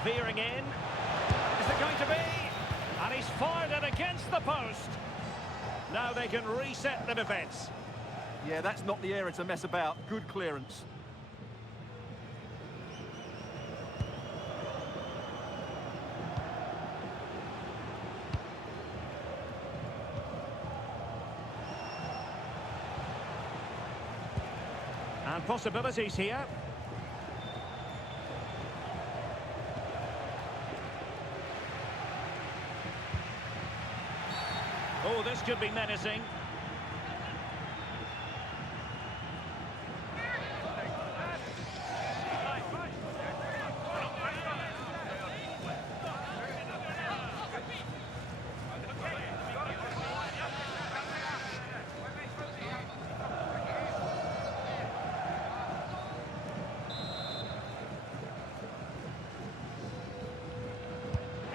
veering in. Is it going to be? And he's fired it against the post. Now they can reset the defence. Yeah, that's not the area to mess about. Good clearance. And possibilities here. Oh, this could be menacing.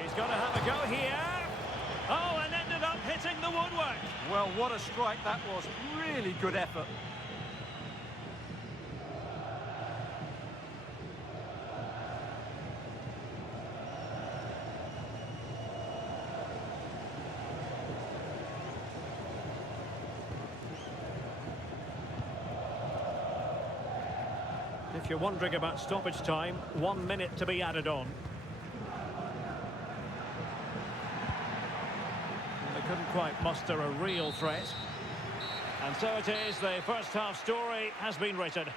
He's got to have a go here. Oh, and ended up hitting the woodwork. Well, what a strike that was. Really good effort. If you're wondering about stoppage time, 1 minute to be added on. They couldn't quite muster a real threat. And so it is, the first half story has been written.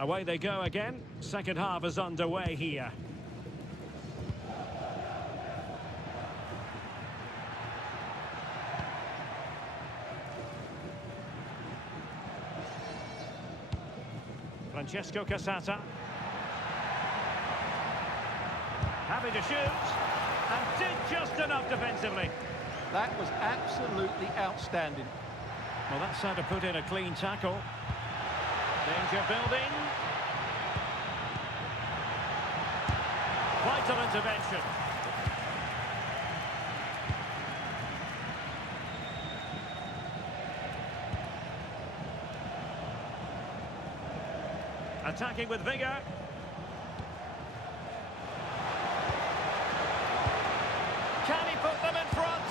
Away they go again. Second half is underway here. Francesco Cassata. Happy to shoot. And did just enough defensively. That was absolutely outstanding. Well, that's how to put in a clean tackle. Danger building. Vital intervention. Attacking with vigour. Can he put them in front?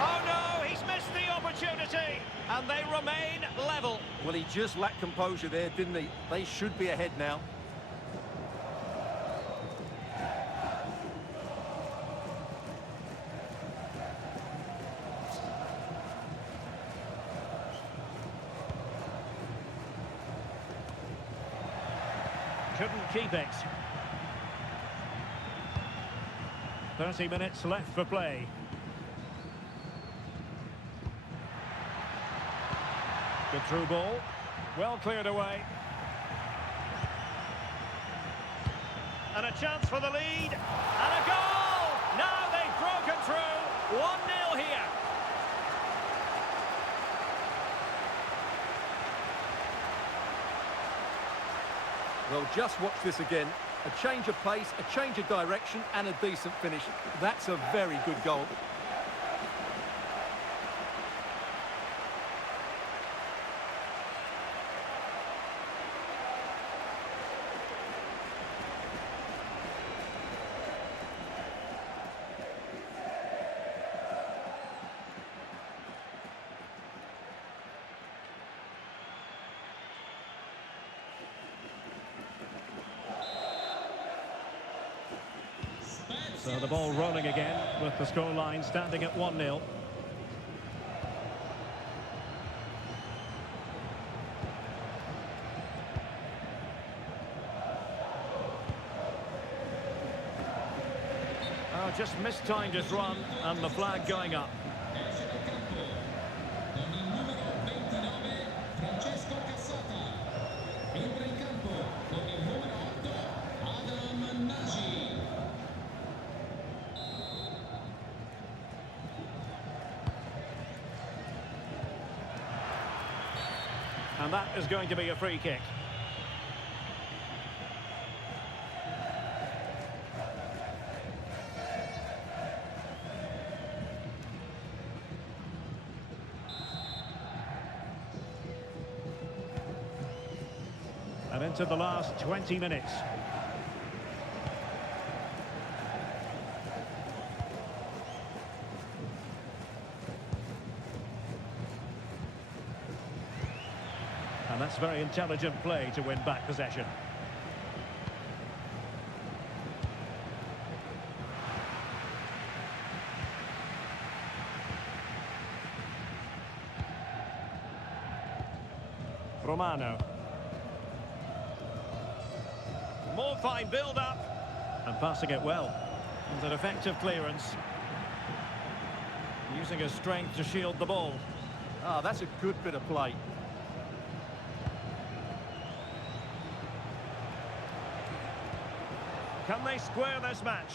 Oh no, he's missed the opportunity. And they remain level. Well, he just lacked composure there, didn't he? They should be ahead now. Couldn't keep it. 30 minutes left for play. Good through ball. Well cleared away. And a chance for the lead. And a goal! Now they've broken through. 1-0 here. Well, just watch this again. A change of pace, a change of direction, and a decent finish. That's a very good goal. So the ball rolling again with the scoreline standing at 1-0. Oh, just mistimed his run and the flag going up. Con il numero 29 Francesco Cassata. Entra in campo con il numero 8 And that is going to be a free kick. And into the last 20 minutes. And that's very intelligent play to win back possession. Romano. More fine build-up. And passing it well. And an effective clearance. Using his strength to shield the ball. Ah, that's a good bit of play. Can they square this match?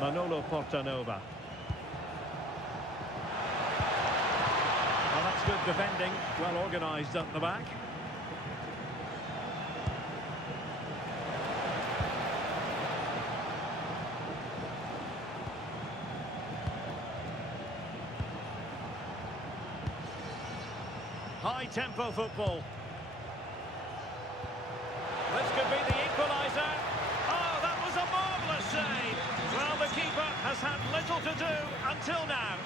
Manolo Portanova. Well, that's good defending. Well organised at the back. High-tempo football. This could be the equaliser. Oh, that was a marvellous save. Well, the keeper has had little to do until now.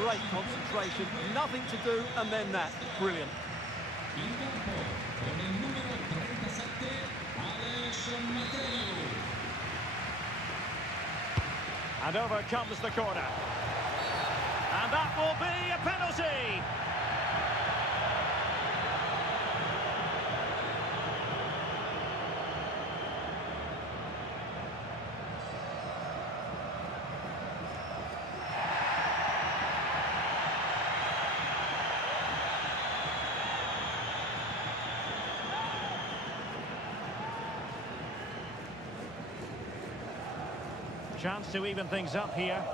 Great concentration, nothing to do, and then that. Brilliant. In campo con il numero 37 Alex Matteo. And over comes the corner. And that will be a penalty. Chance to even things up here.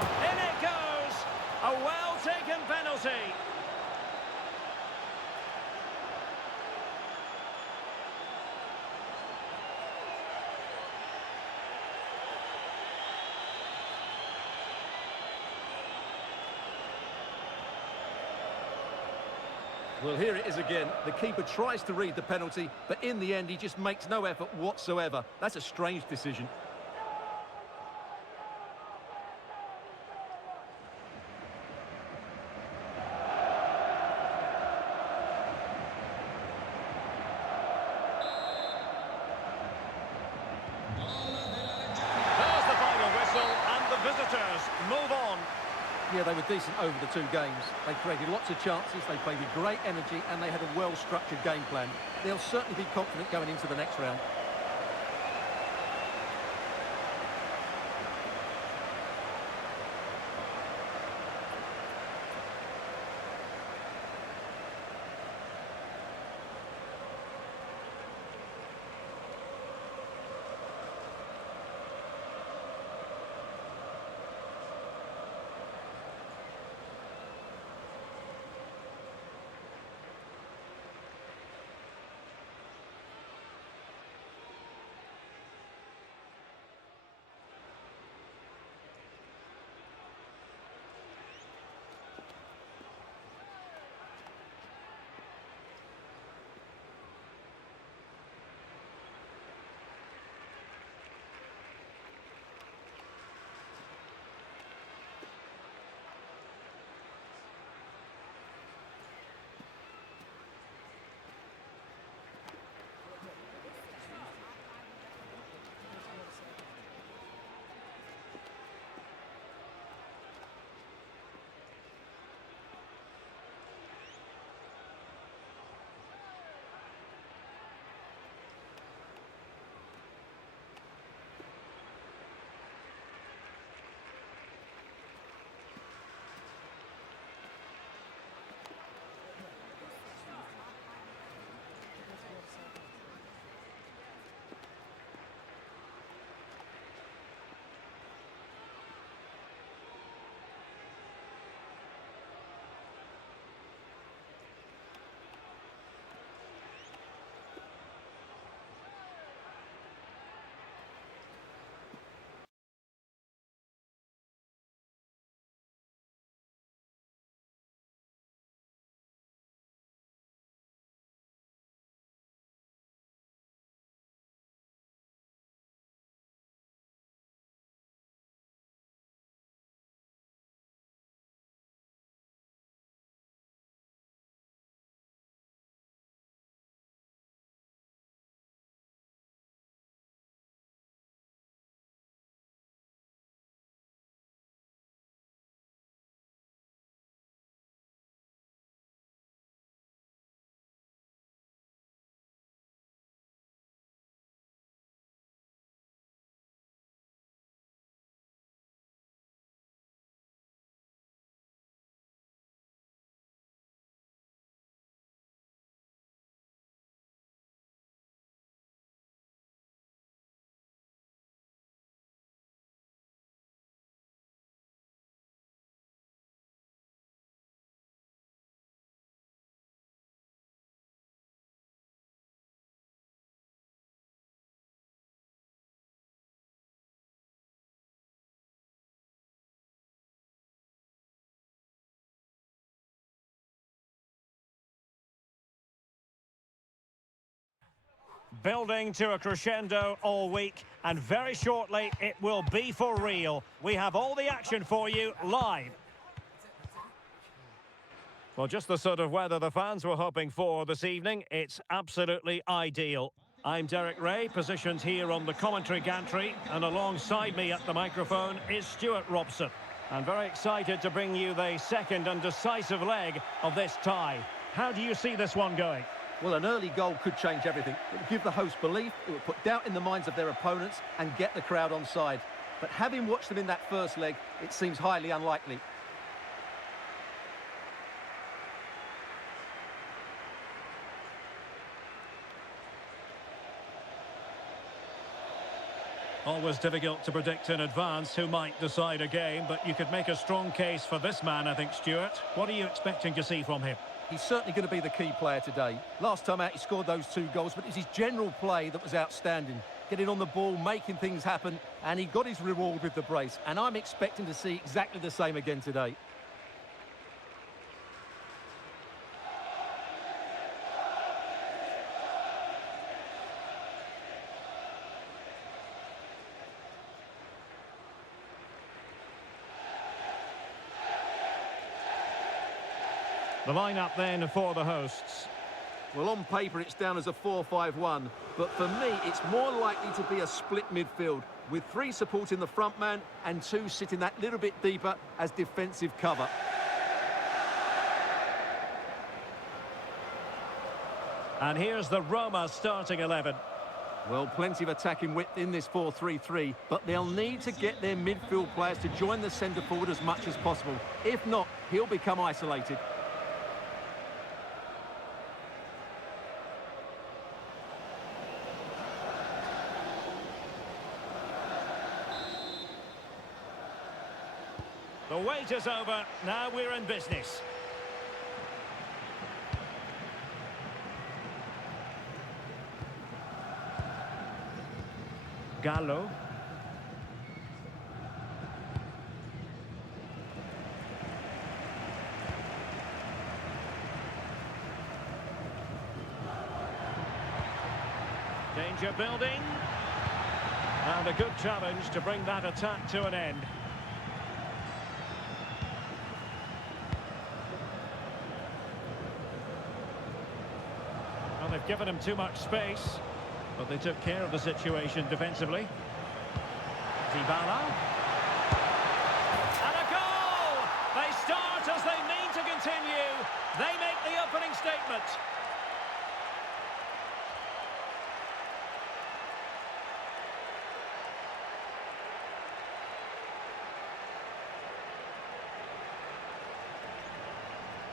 In it goes! A well-taken penalty. Well, here it is again. The keeper tries to read the penalty, but in the end, he just makes no effort whatsoever. That's a strange decision. There's the final whistle, and the visitors move on. Yeah, they were decent over the two games. They created lots of chances, they played with great energy, and they had a well-structured game plan. They'll certainly be confident going into the next round. Building to a crescendo all week, and very shortly it will be for real. We have all the action for you live. Well, just the sort of weather the fans were hoping for this evening. It's absolutely ideal. I'm Derek Ray, positioned here on the commentary gantry, and alongside me at the microphone is Stuart Robson. I'm very excited to bring you the second and decisive leg of this tie. How do you see this one going? Well, an early goal could change everything. It would give the host belief, it would put doubt in the minds of their opponents and get the crowd on side. But having watched them in that first leg, it seems highly unlikely. Always difficult to predict in advance who might decide a game, but you could make a strong case for this man, I think, Stuart. What are you expecting to see from him? He's certainly going to be the key player today. Last time out, he scored those 2 goals, but it was his general play that was outstanding. Getting on the ball, making things happen, and he got his reward with the brace. And I'm expecting to see exactly the same again today. The lineup then for the hosts. Well, on paper, it's down as a 4-5-1, but for me, it's more likely to be a split midfield, with 3 supporting the front man and 2 sitting that little bit deeper as defensive cover. And here's the Roma starting 11. Well, plenty of attacking width in this 4-3-3, but they'll need to get their midfield players to join the centre forward as much as possible. If not, he'll become isolated. The wait is over, now we're in business. Gallo. Danger building. And a good challenge to bring that attack to an end. Well, they've given him too much space, but they took care of the situation defensively. Dybala. And a goal! They start as they mean to continue. They make the opening statement.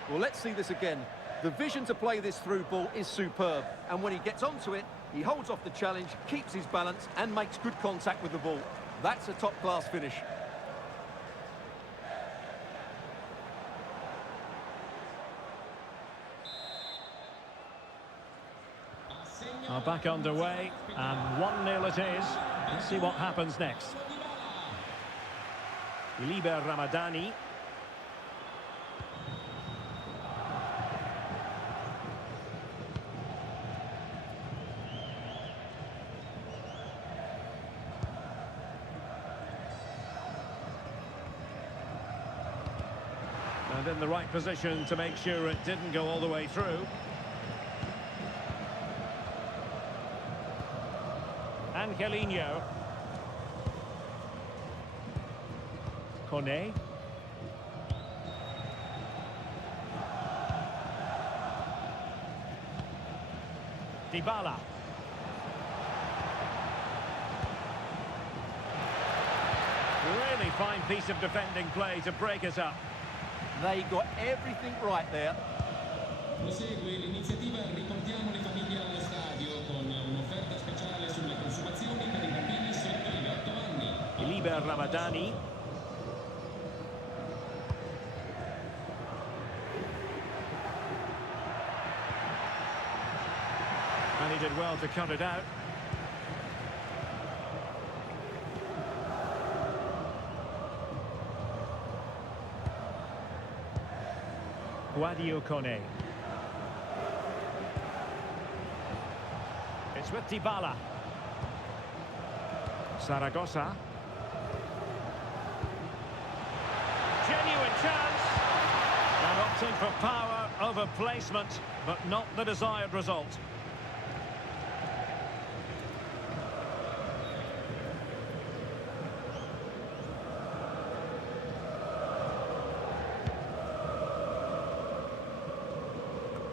Well, let's see this again. The vision to play this through ball is superb, and when he gets onto it, he holds off the challenge, keeps his balance, and makes good contact with the ball. That's a top-class finish. Are back underway, and 1-0 it is. Let's see what happens next. Liber Ramadani. And in the right position to make sure it didn't go all the way through. Angelino. Kone. Dybala. Really fine piece of defending play to break us up. They got everything right there. Prosegue l'iniziativa Riportiamo le famiglie allo stadio con un'offerta speciale sulle consumazioni per i bambini sotto gli 8 anni. Liber Ramadani. And he did well to cut it out. Guadio Kone. It's with Dybala. Zaragoza. Genuine chance. And opting for power over placement, but not the desired result.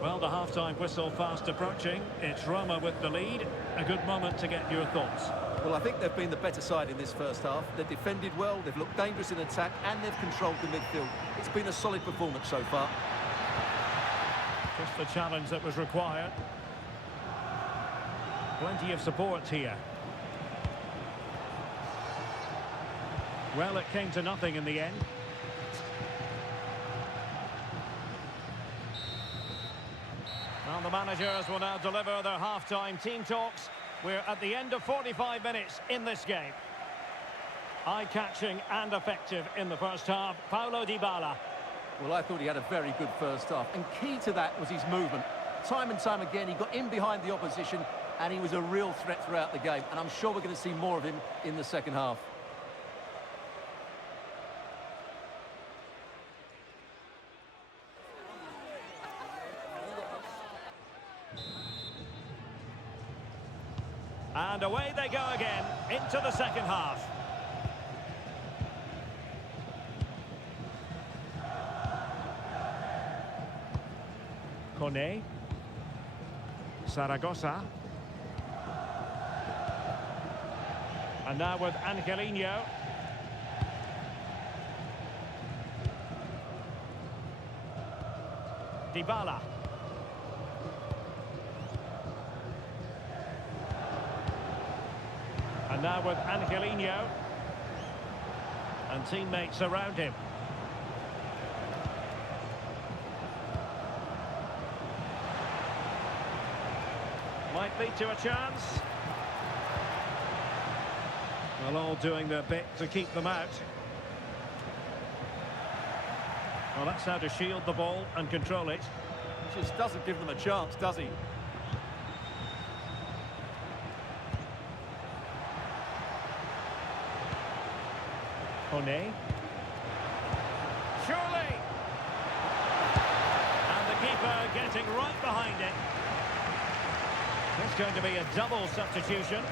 Well, the half-time whistle fast approaching. It's Roma with the lead. A good moment to get your thoughts. Well, I think they've been the better side in this first half. They've defended well, they've looked dangerous in attack, and they've controlled the midfield. It's been a solid performance so far. Just the challenge that was required. Plenty of support here. Well, it came to nothing in the end. And the managers will now deliver their half-time team talks. We're at the end of 45 minutes in this game. Eye-catching and effective in the first half. Paulo Dybala. Well, I thought he had a very good first half, and key to that was his movement. Time and time again, he got in behind the opposition, and he was a real threat throughout the game. And I'm sure we're going to see more of him in the second half. And away they go again, into the second half. Kone. Zaragoza. And now with Angelino. Dybala. And now with Angelino. And teammates around him. Might lead to a chance. Well, all doing their bit to keep them out. Well, that's how to shield the ball and control it. Just doesn't give them a chance, does he? Kone. Surely! And the keeper getting right behind it. It's going to be a double substitution.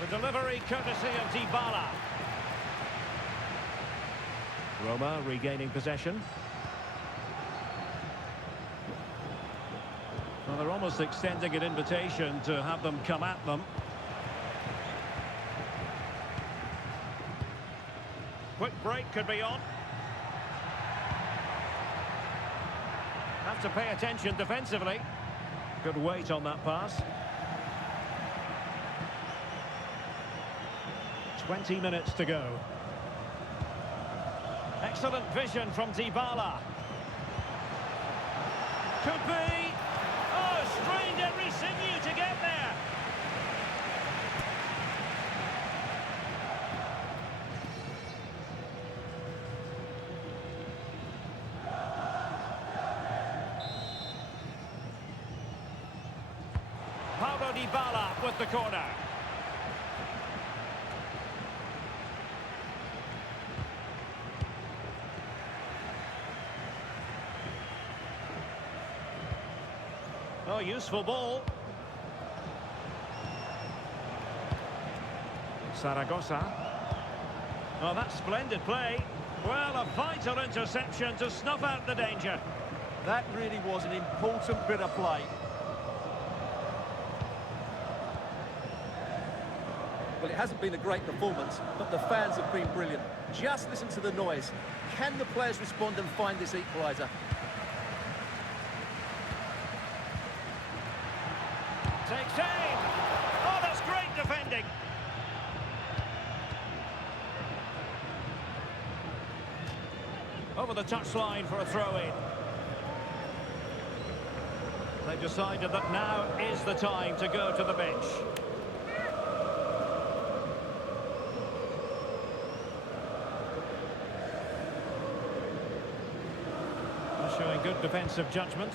The delivery courtesy of Dybala. Roma regaining possession. Well, they're almost extending an invitation to have them come at them. Quick break could be on. Have to pay attention defensively. Good weight on that pass. 20 minutes to go. Excellent vision from Dybala. Could be. Oh, strained every sinew to get there. Paulo Dybala with the corner. Oh, useful ball. Zaragoza. Oh, that's splendid play. Well, a vital interception to snuff out the danger. That really was an important bit of play. Well, it hasn't been a great performance, but the fans have been brilliant. Just listen to the noise. Can the players respond and find this equaliser? Takes aim. Oh, that's great defending. Over the touchline for a throw-in. They've decided that now is the time to go to the bench. Showing good defensive judgment.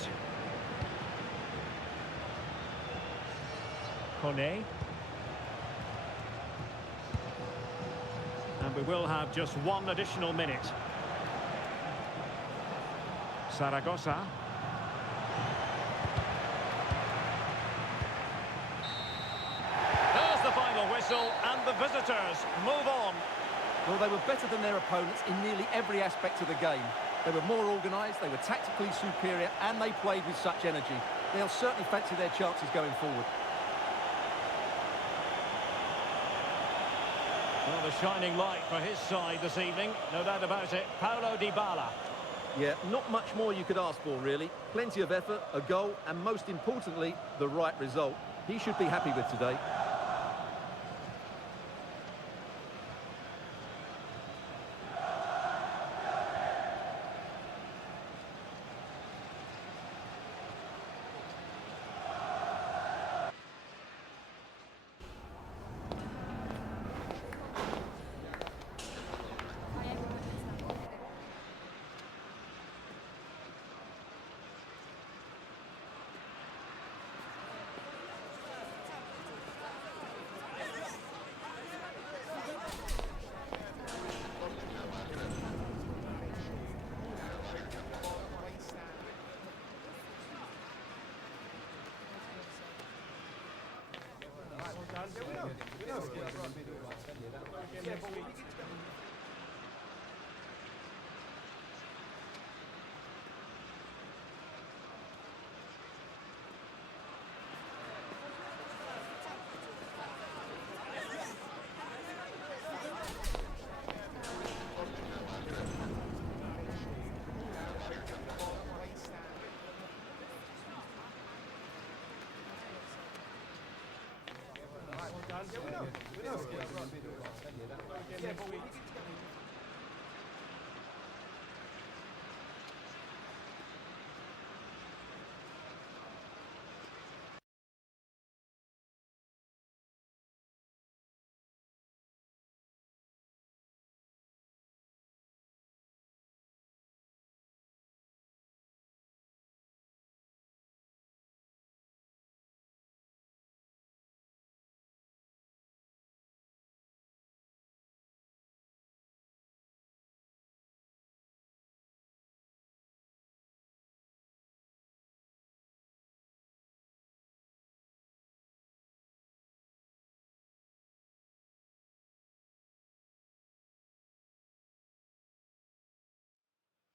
Kone. And we will have just one additional minute. Zaragoza. There's the final whistle, and the visitors move on. Well, they were better than their opponents in nearly every aspect of the game. They were more organised, they were tactically superior, and they played with such energy. They'll certainly fancy their chances going forward. Well, the shining light for his side this evening, no doubt about it, Paulo Dybala. Yeah, not much more you could ask for, really. Plenty of effort, a goal, and most importantly, the right result. He should be happy with today.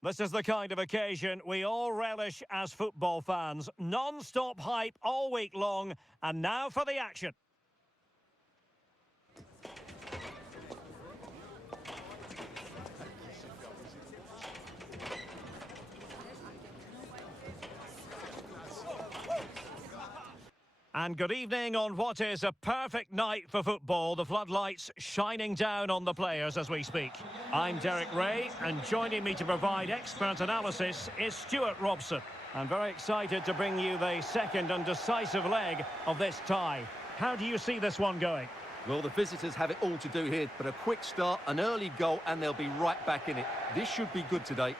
This is the kind of occasion we all relish as football fans. Non-stop hype all week long, and now for the action. And good evening on what is a perfect night for football. The floodlights shining down on the players as we speak. I'm Derek Ray, and joining me to provide expert analysis is Stuart Robson. I'm very excited to bring you the second and decisive leg of this tie. How do you see this one going? Well, the visitors have it all to do here, but a quick start, an early goal, and they'll be right back in it. This should be good today.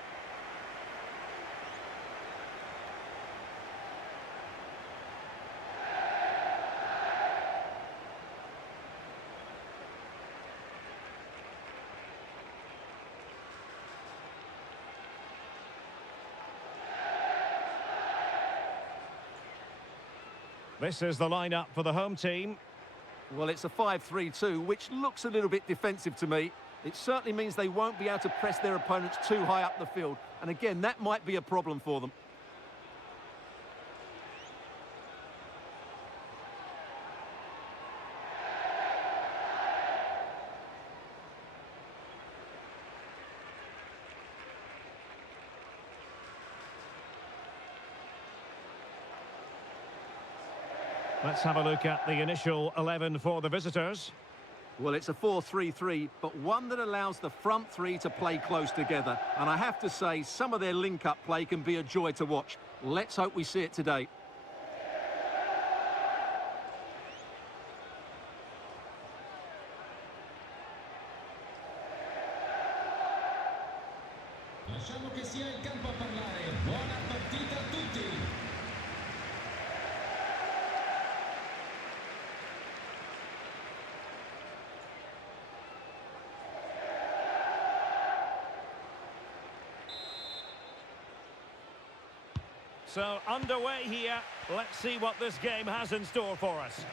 This is the lineup for the home team. Well, it's a 5-3-2, which looks a little bit defensive to me. It certainly means they won't be able to press their opponents too high up the field. And again, that might be a problem for them. Let's have a look at the initial 11 for the visitors. Well, it's a 4-3-3, but one that allows the front three to play close together. And I have to say, some of their link-up play can be a joy to watch. Let's hope we see it today. Lasciamo che sia il campo a parlare. Buona partita a tutti. So, underway here. Let's see what this game has in store for us.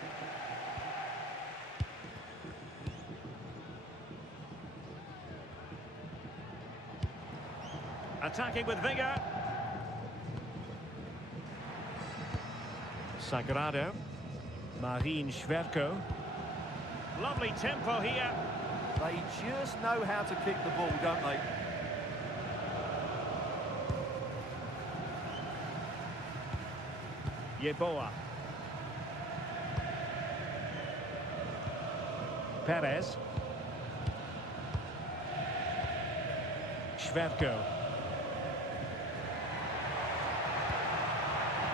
Attacking with vigour. Sagrado. Marine Schwerko. Lovely tempo here. They just know how to kick the ball, don't they? Yeboah. Perez. Schwerko.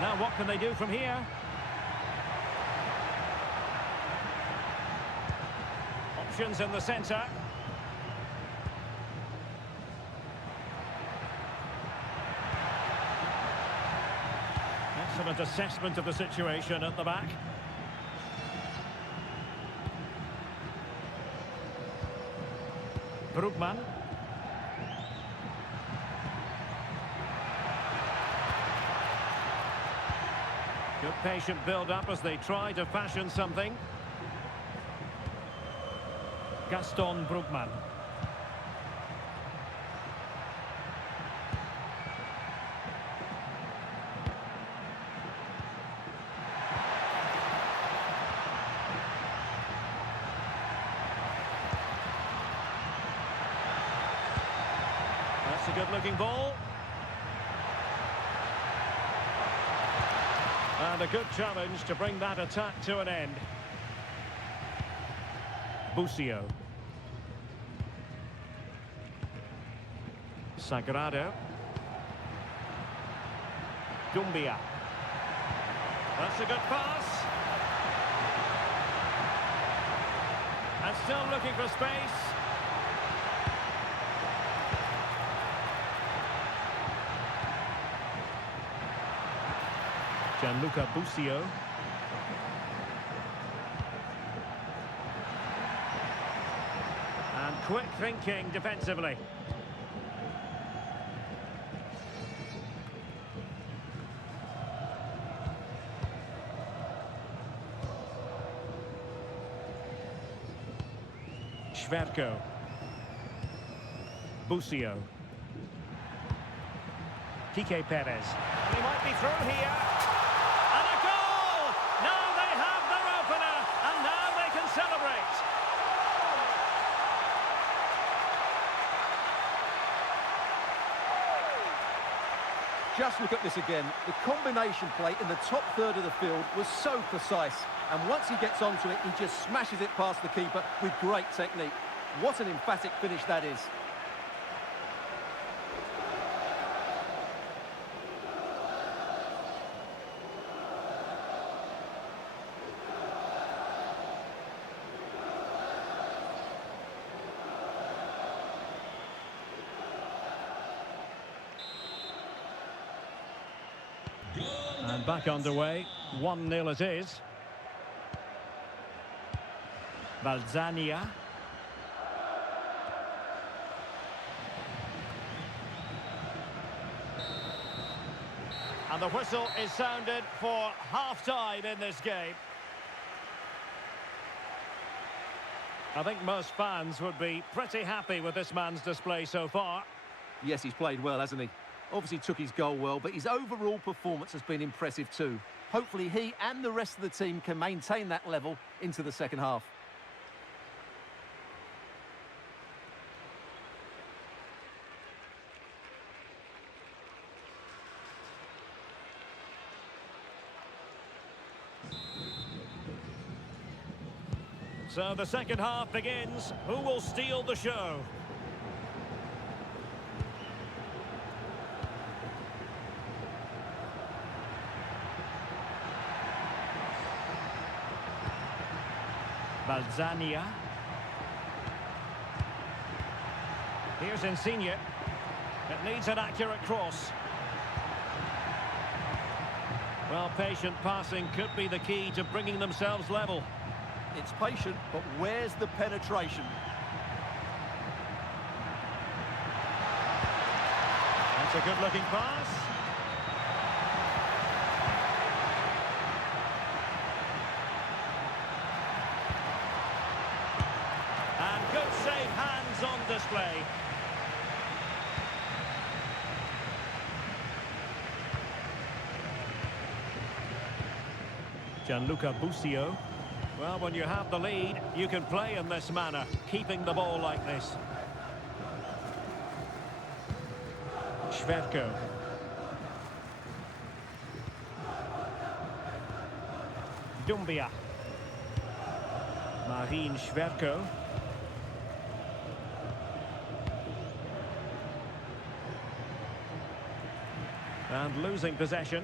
Now what can they do from here? Options in the centre. Excellent assessment of the situation at the back. Brugman. Good patient build-up as they try to fashion something. Gaston Brugman. That's a good-looking ball. And a good challenge to bring that attack to an end. Busio. Sagrado. Dumbia. That's a good pass. And still looking for space. Gianluca Busio. And quick thinking defensively. Schwerko. Busio. Kike Perez. He might be through here. And a goal! Now they have their opener, and now they can celebrate. Just look at this again. The combination play in the top third of the field was so precise. And once he gets onto it, he just smashes it past the keeper with great technique. What an emphatic finish that is. And back underway, 1-0 it is. Balzania. And the whistle is sounded for half-time in this game. I think most fans would be pretty happy with this man's display so far. Yes, he's played well, hasn't he? Obviously took his goal well, but his overall performance has been impressive too. Hopefully he and the rest of the team can maintain that level into the second half. So the second half begins. Who will steal the show? Balzania. Here's Insigne. It needs an accurate cross. Well, patient passing could be the key to bringing themselves level. It's patient, but where's the penetration? That's a good-looking pass. And good safe hands on display. Gianluca Busio. Well, when you have the lead, you can play in this manner, keeping the ball like this. Schwerko. Dumbia. Marine Schwerko. And losing possession.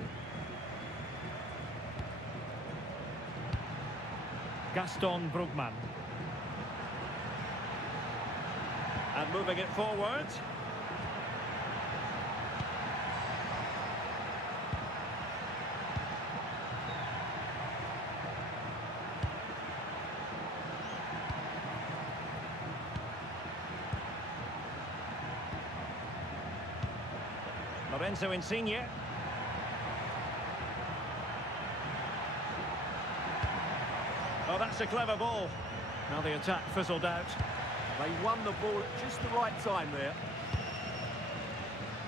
Gaston Brugman. And moving it forward. Lorenzo Insigne. Oh, that's a clever ball. Now the attack fizzled out. They won the ball at just the right time there.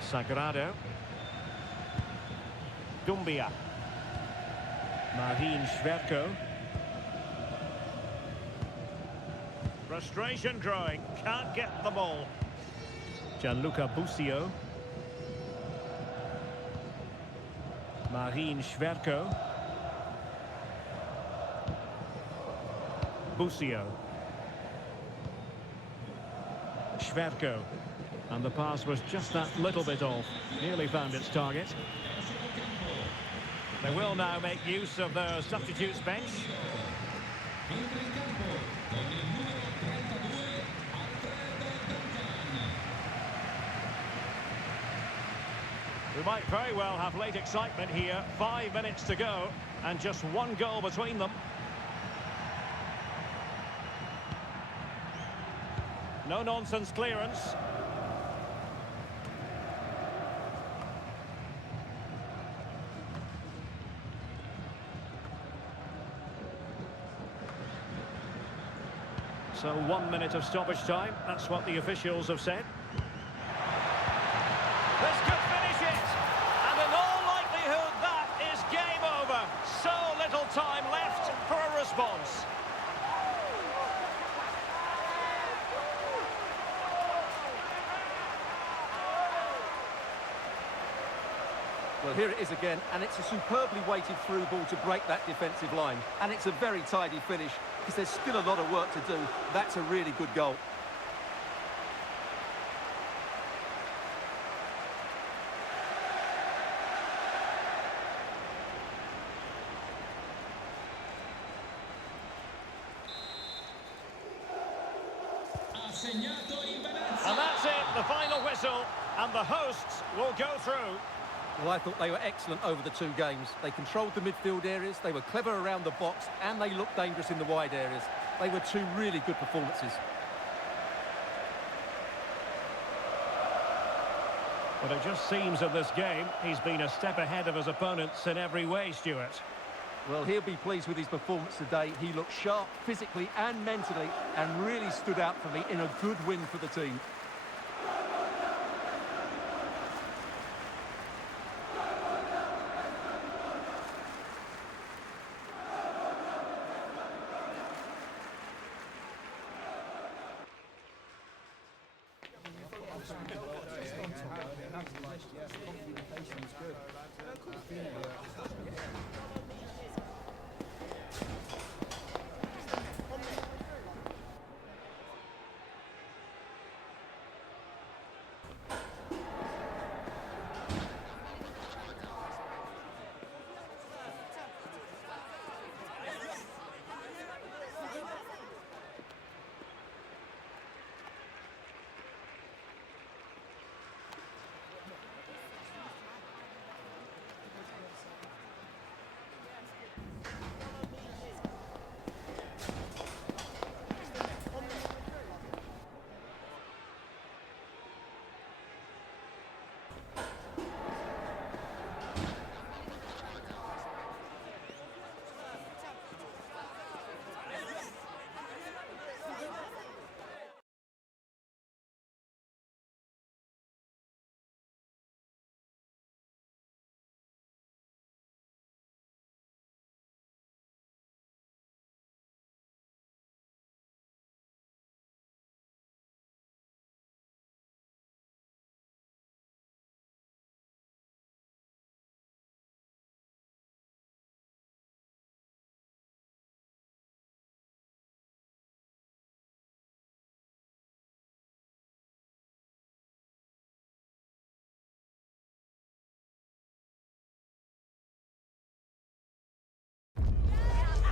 Sagrado. Dumbia. Marine Schwerko. Frustration growing. Can't get the ball. Gianluca Busio. Marine Schwerko. Busio. Schwerko. And the pass was just that little bit off. Nearly found its target. They will now make use of their substitutes bench. Entra in campo con il numero 32, We might very well have late excitement here. 5 minutes to go and just one goal between them. No-nonsense clearance. So 1 minute of stoppage time. That's what the officials have said. This could finish it. And in all likelihood, that is game over. So little time left for a response. Well, here it is again, and it's a superbly weighted through ball to break that defensive line. And it's a very tidy finish, because there's still a lot of work to do. That's a really good goal. ha segnato il Venezia. And that's it, the final whistle. And the hosts will go through. Well, I thought they were excellent over the two games. They controlled the midfield areas, they were clever around the box, and they looked dangerous in the wide areas. They were two really good performances. But it just seems in this game, he's been a step ahead of his opponents in every way, Stuart. Well, he'll be pleased with his performance today. He looked sharp physically and mentally, and really stood out for me in a good win for the team.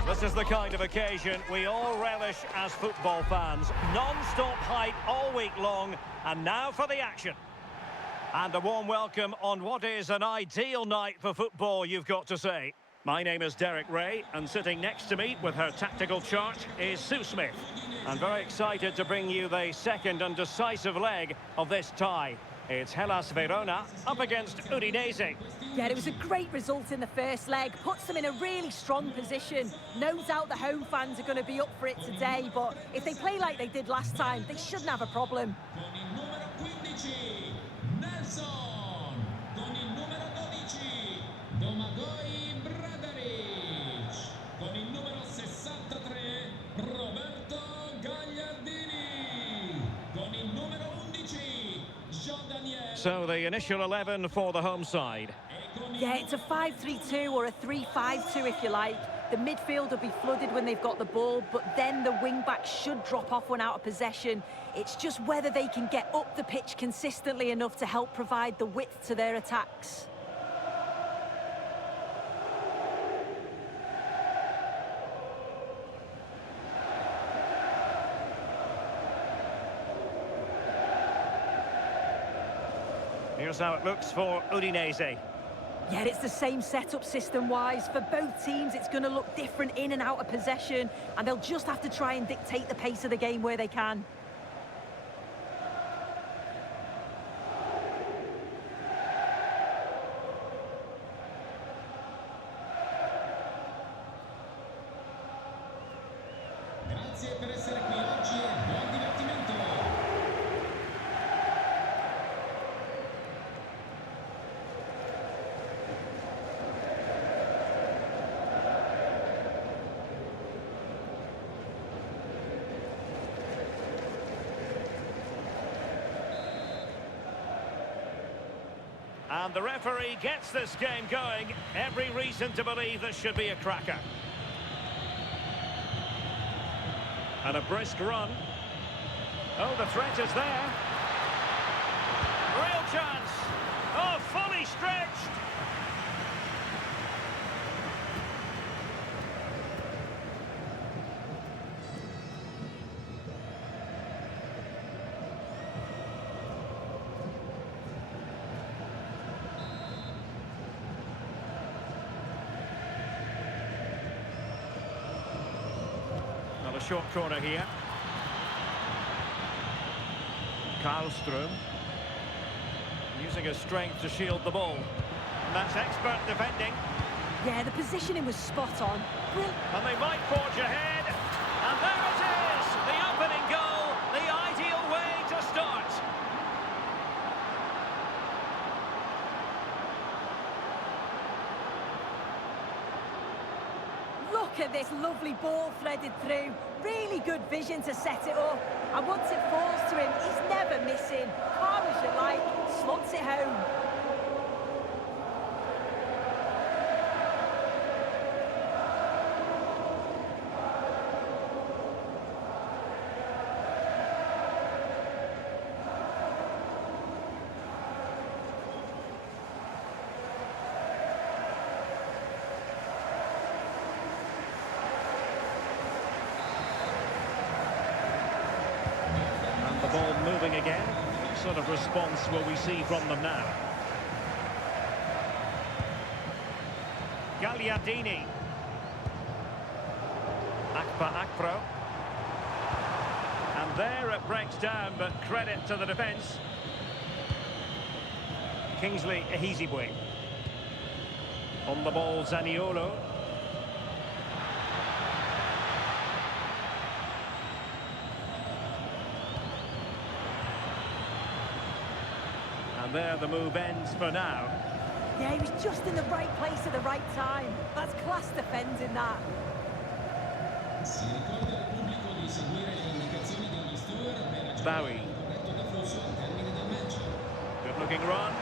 This is the kind of occasion we all relish as football fans. Non-stop hype all week long, and now for the action. And a warm welcome on what is an ideal night for football, you've got to say. My name is Derek Ray, and sitting next to me with her tactical chart is Sue Smith. I'm very excited to bring you the second and decisive leg of this tie. It's Hellas Verona up against Udinese. Yeah, it was a great result in the first leg, puts them in a really strong position. No doubt the home fans are going to be up for it today, but if they play like they did last time, they shouldn't have a problem. Con il numero 15, Nelson. Con il numero 12, Domagoj Bradaric. Con il numero 63, Roberto Gagliardini. Con il numero 11, Jean-Daniel. So the initial 11 for the home side. Yeah, it's a 5-3-2 or a 3-5-2 if you like. The midfield will be flooded when they've got the ball, but then the wing-backs should drop off when out of possession. It's just whether they can get up the pitch consistently enough to help provide the width to their attacks. Here's how it looks for Udinese. Yeah, it's the same setup system-wise. For both teams, it's going to look different in and out of possession, and they'll just have to try and dictate the pace of the game where they can. Grazie per essere qui oggi e buon divertimento. And the referee gets this game going. Every reason to believe this should be a cracker. And a brisk run. Oh, the threat is there. Real chance. Oh, fully stretched. A short corner here. Karlström using his strength to shield the ball. And that's expert defending. Yeah, the positioning was spot on. And they might forge ahead. And there it is! The opening goal, the ideal way to start. Look at this lovely ball threaded through. Really good vision to set it up. And once it falls to him, he's never missing. Calm as you like, slots it home. The ball moving again. What sort of response will we see from them now? Gagliardini. Akpro. And there it breaks down, but credit to the defence. Kingsley Ehizibwe. On the ball, Zaniolo. And there the move ends for now. Yeah, he was just in the right place at the right time. That's class defending, that. Si ricorda al pubblico di seguire le indicazioni degli steward per aggiornare Bowie. il corretto deflusso al termine del match. Good looking run.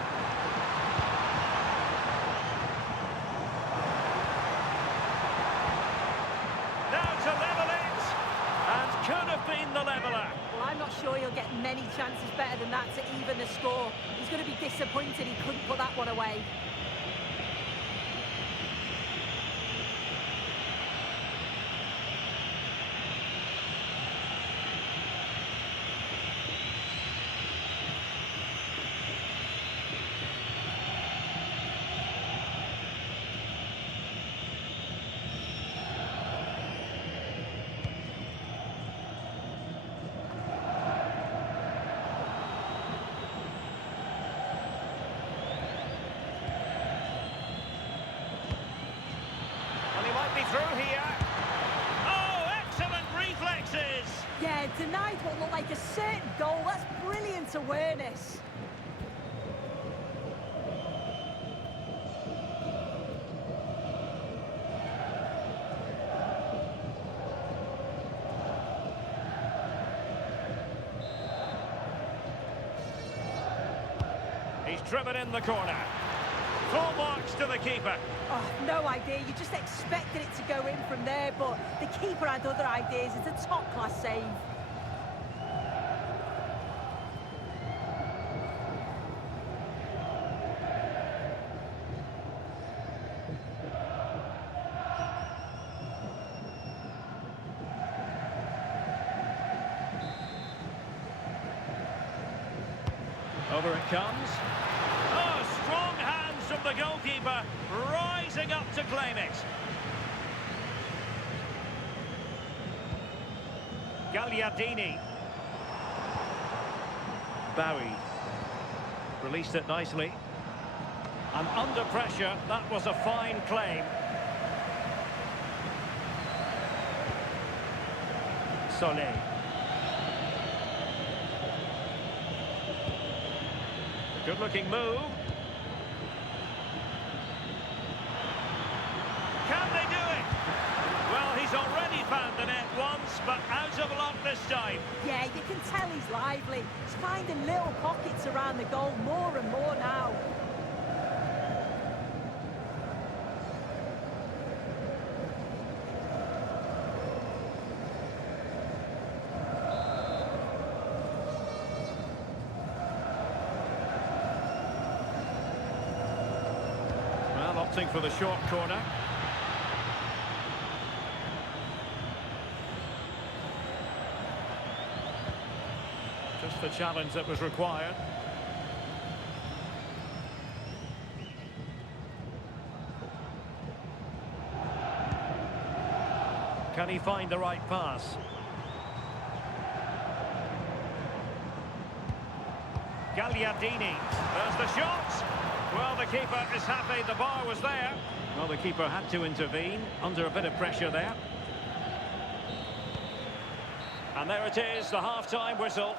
Now to level it. And could have been the leveller. Well, I'm not sure he'll get many chances better than that to even the score. He's going to be disappointed he couldn't put that one away. through here. Oh, excellent reflexes. Yeah, denied what looked like a certain goal. That's brilliant awareness. He's driven in the corner. Full marks to the keeper. Oh, no idea. You just expected it to go in from there, but the keeper had other ideas. It's a top-class save. Over it comes. Oh, strong hands from the goalkeeper, rising up to claim it. Gagliardini. Bowie. Released it nicely. And under pressure, that was a fine claim. Soleil. Good-looking move. Can they do it? Well, he's already found the net once, but out of luck this time. Yeah, you can tell he's lively. He's finding little pockets around the goal more and more now. Opting for the short corner. Just the challenge that was required. Can he find the right pass? Gagliardini. There's the shot. Well, the keeper is happy the bar was there. Well, the keeper had to intervene under a bit of pressure there. And there it is, the half-time whistle.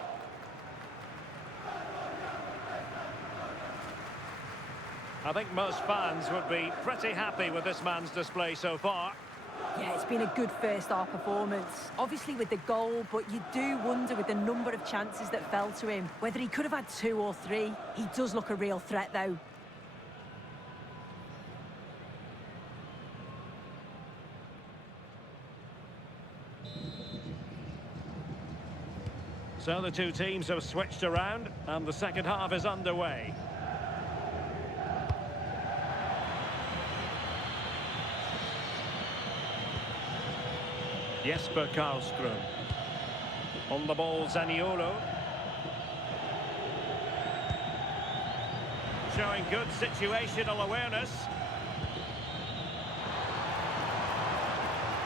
I think most fans would be pretty happy with this man's display so far. Yeah, it's been a good first-half performance. Obviously with the goal, but you do wonder with the number of chances that fell to him, whether he could have had 2 or 3. He does look a real threat, though. So the two teams have switched around, and the second half is underway. Jesper Karlström. On the ball, Zaniolo. Showing good situational awareness.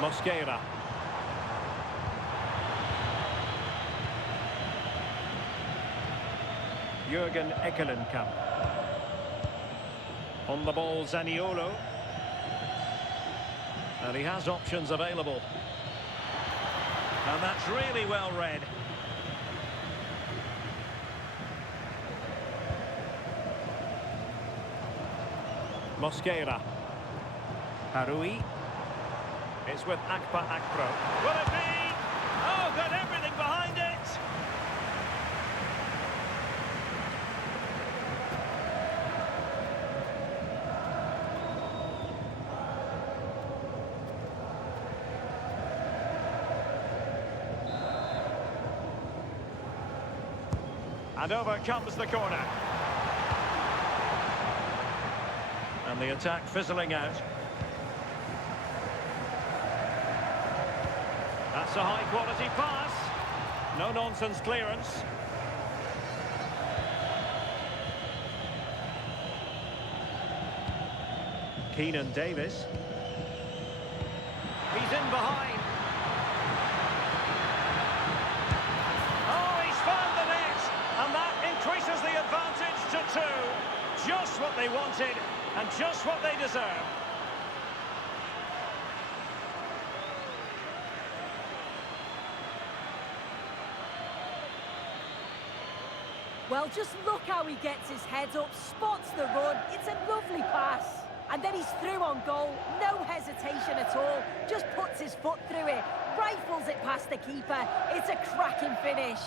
Mosquera. Jürgen Ekkelenkamp. On the ball, Zaniolo. And he has options available. And that's really well read. Mosquera. Harui. It's with Akpa Akpro. Will it be? Oh, got everything behind it. And over comes the corner. And the attack fizzling out. That's a high-quality pass. No-nonsense clearance. Keenan Davis. He's in behind. Oh, he's found the net. And that increases the advantage to 2. Just what they wanted and just what they deserve. Well, just look how he gets his head up, spots the run. It's a lovely pass. And then he's through on goal. No hesitation at all. Just puts his foot through it. Rifles it past the keeper. It's a cracking finish.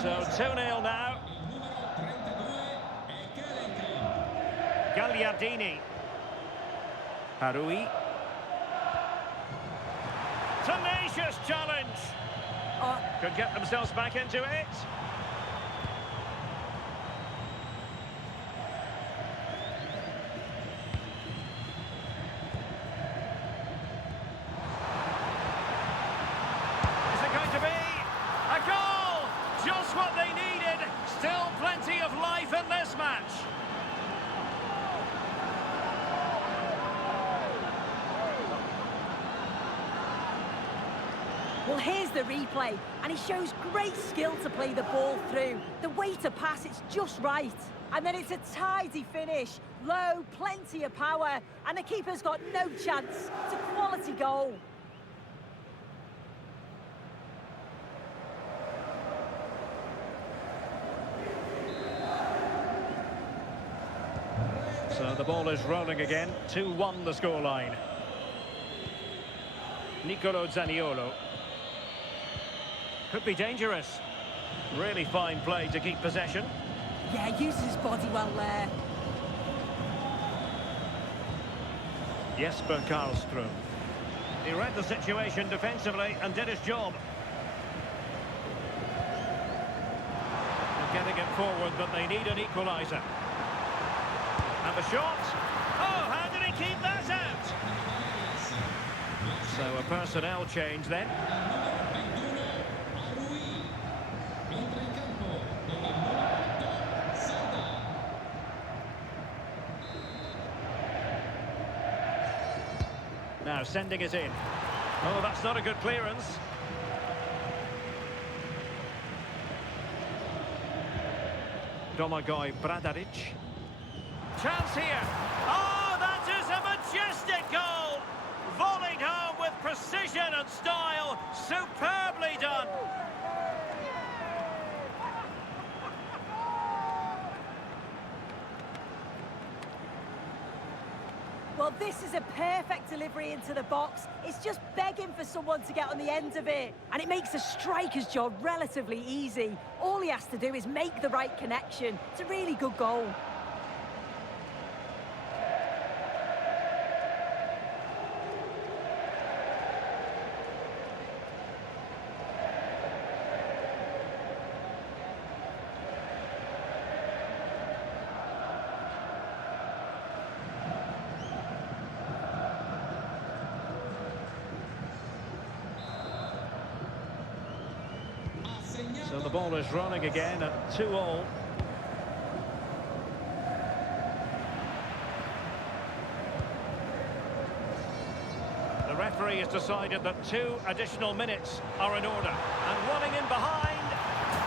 So 2-0 now. Gagliardini. Harui. Tenacious challenge. Oh, Could get themselves back into it. Is it going to be a goal? Just what they needed. Still plenty of life in this match. well, here's the replay, and he shows great skill to play the ball through. The way to pass, it's just right. And then it's a tidy finish. Low, plenty of power, and the keeper's got no chance. It's a quality goal. So the ball is rolling again. 2-1 the scoreline. Nicolo Zaniolo. Could be dangerous. Really fine play to keep possession. Yeah, uses his body well there. Jesper Karlström. He read the situation defensively and did his job. They're getting it forward, but they need an equaliser. And the shot. Oh, how did he keep that out? So a personnel change then. Now sending it in. Oh, that's not a good clearance. Domagoj Bradaric. Chance here. Oh, that is a majestic goal. Volleyed home with precision and style. Superbly done. Well, this is a perfect delivery into the box. It's just begging for someone to get on the end of it. And it makes the striker's job relatively easy. All he has to do is make the right connection. It's a really good goal. So the ball is rolling again at 2-2. The referee has decided that 2 additional minutes are in order. And running in behind.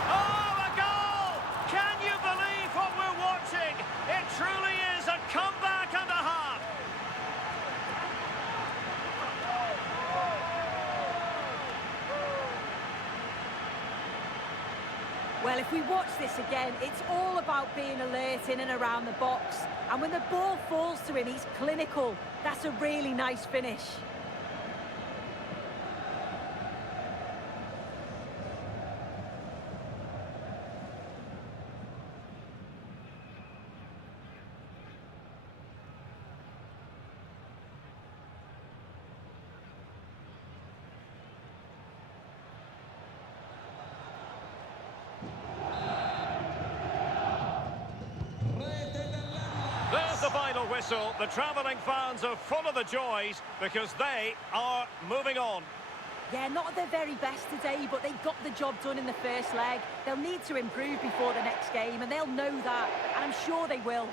Oh, a goal! Can you believe what we're watching? It truly is a comeback and a half. Well, if we watch this again, it's all about being alert in and around the box. And when the ball falls to him, he's clinical. That's a really nice finish. There's the final whistle. The travelling fans are full of the joys because they are moving on. Yeah, not at their very best today, but they got the job done in the first leg. They'll need to improve before the next game, and they'll know that, and I'm sure they will.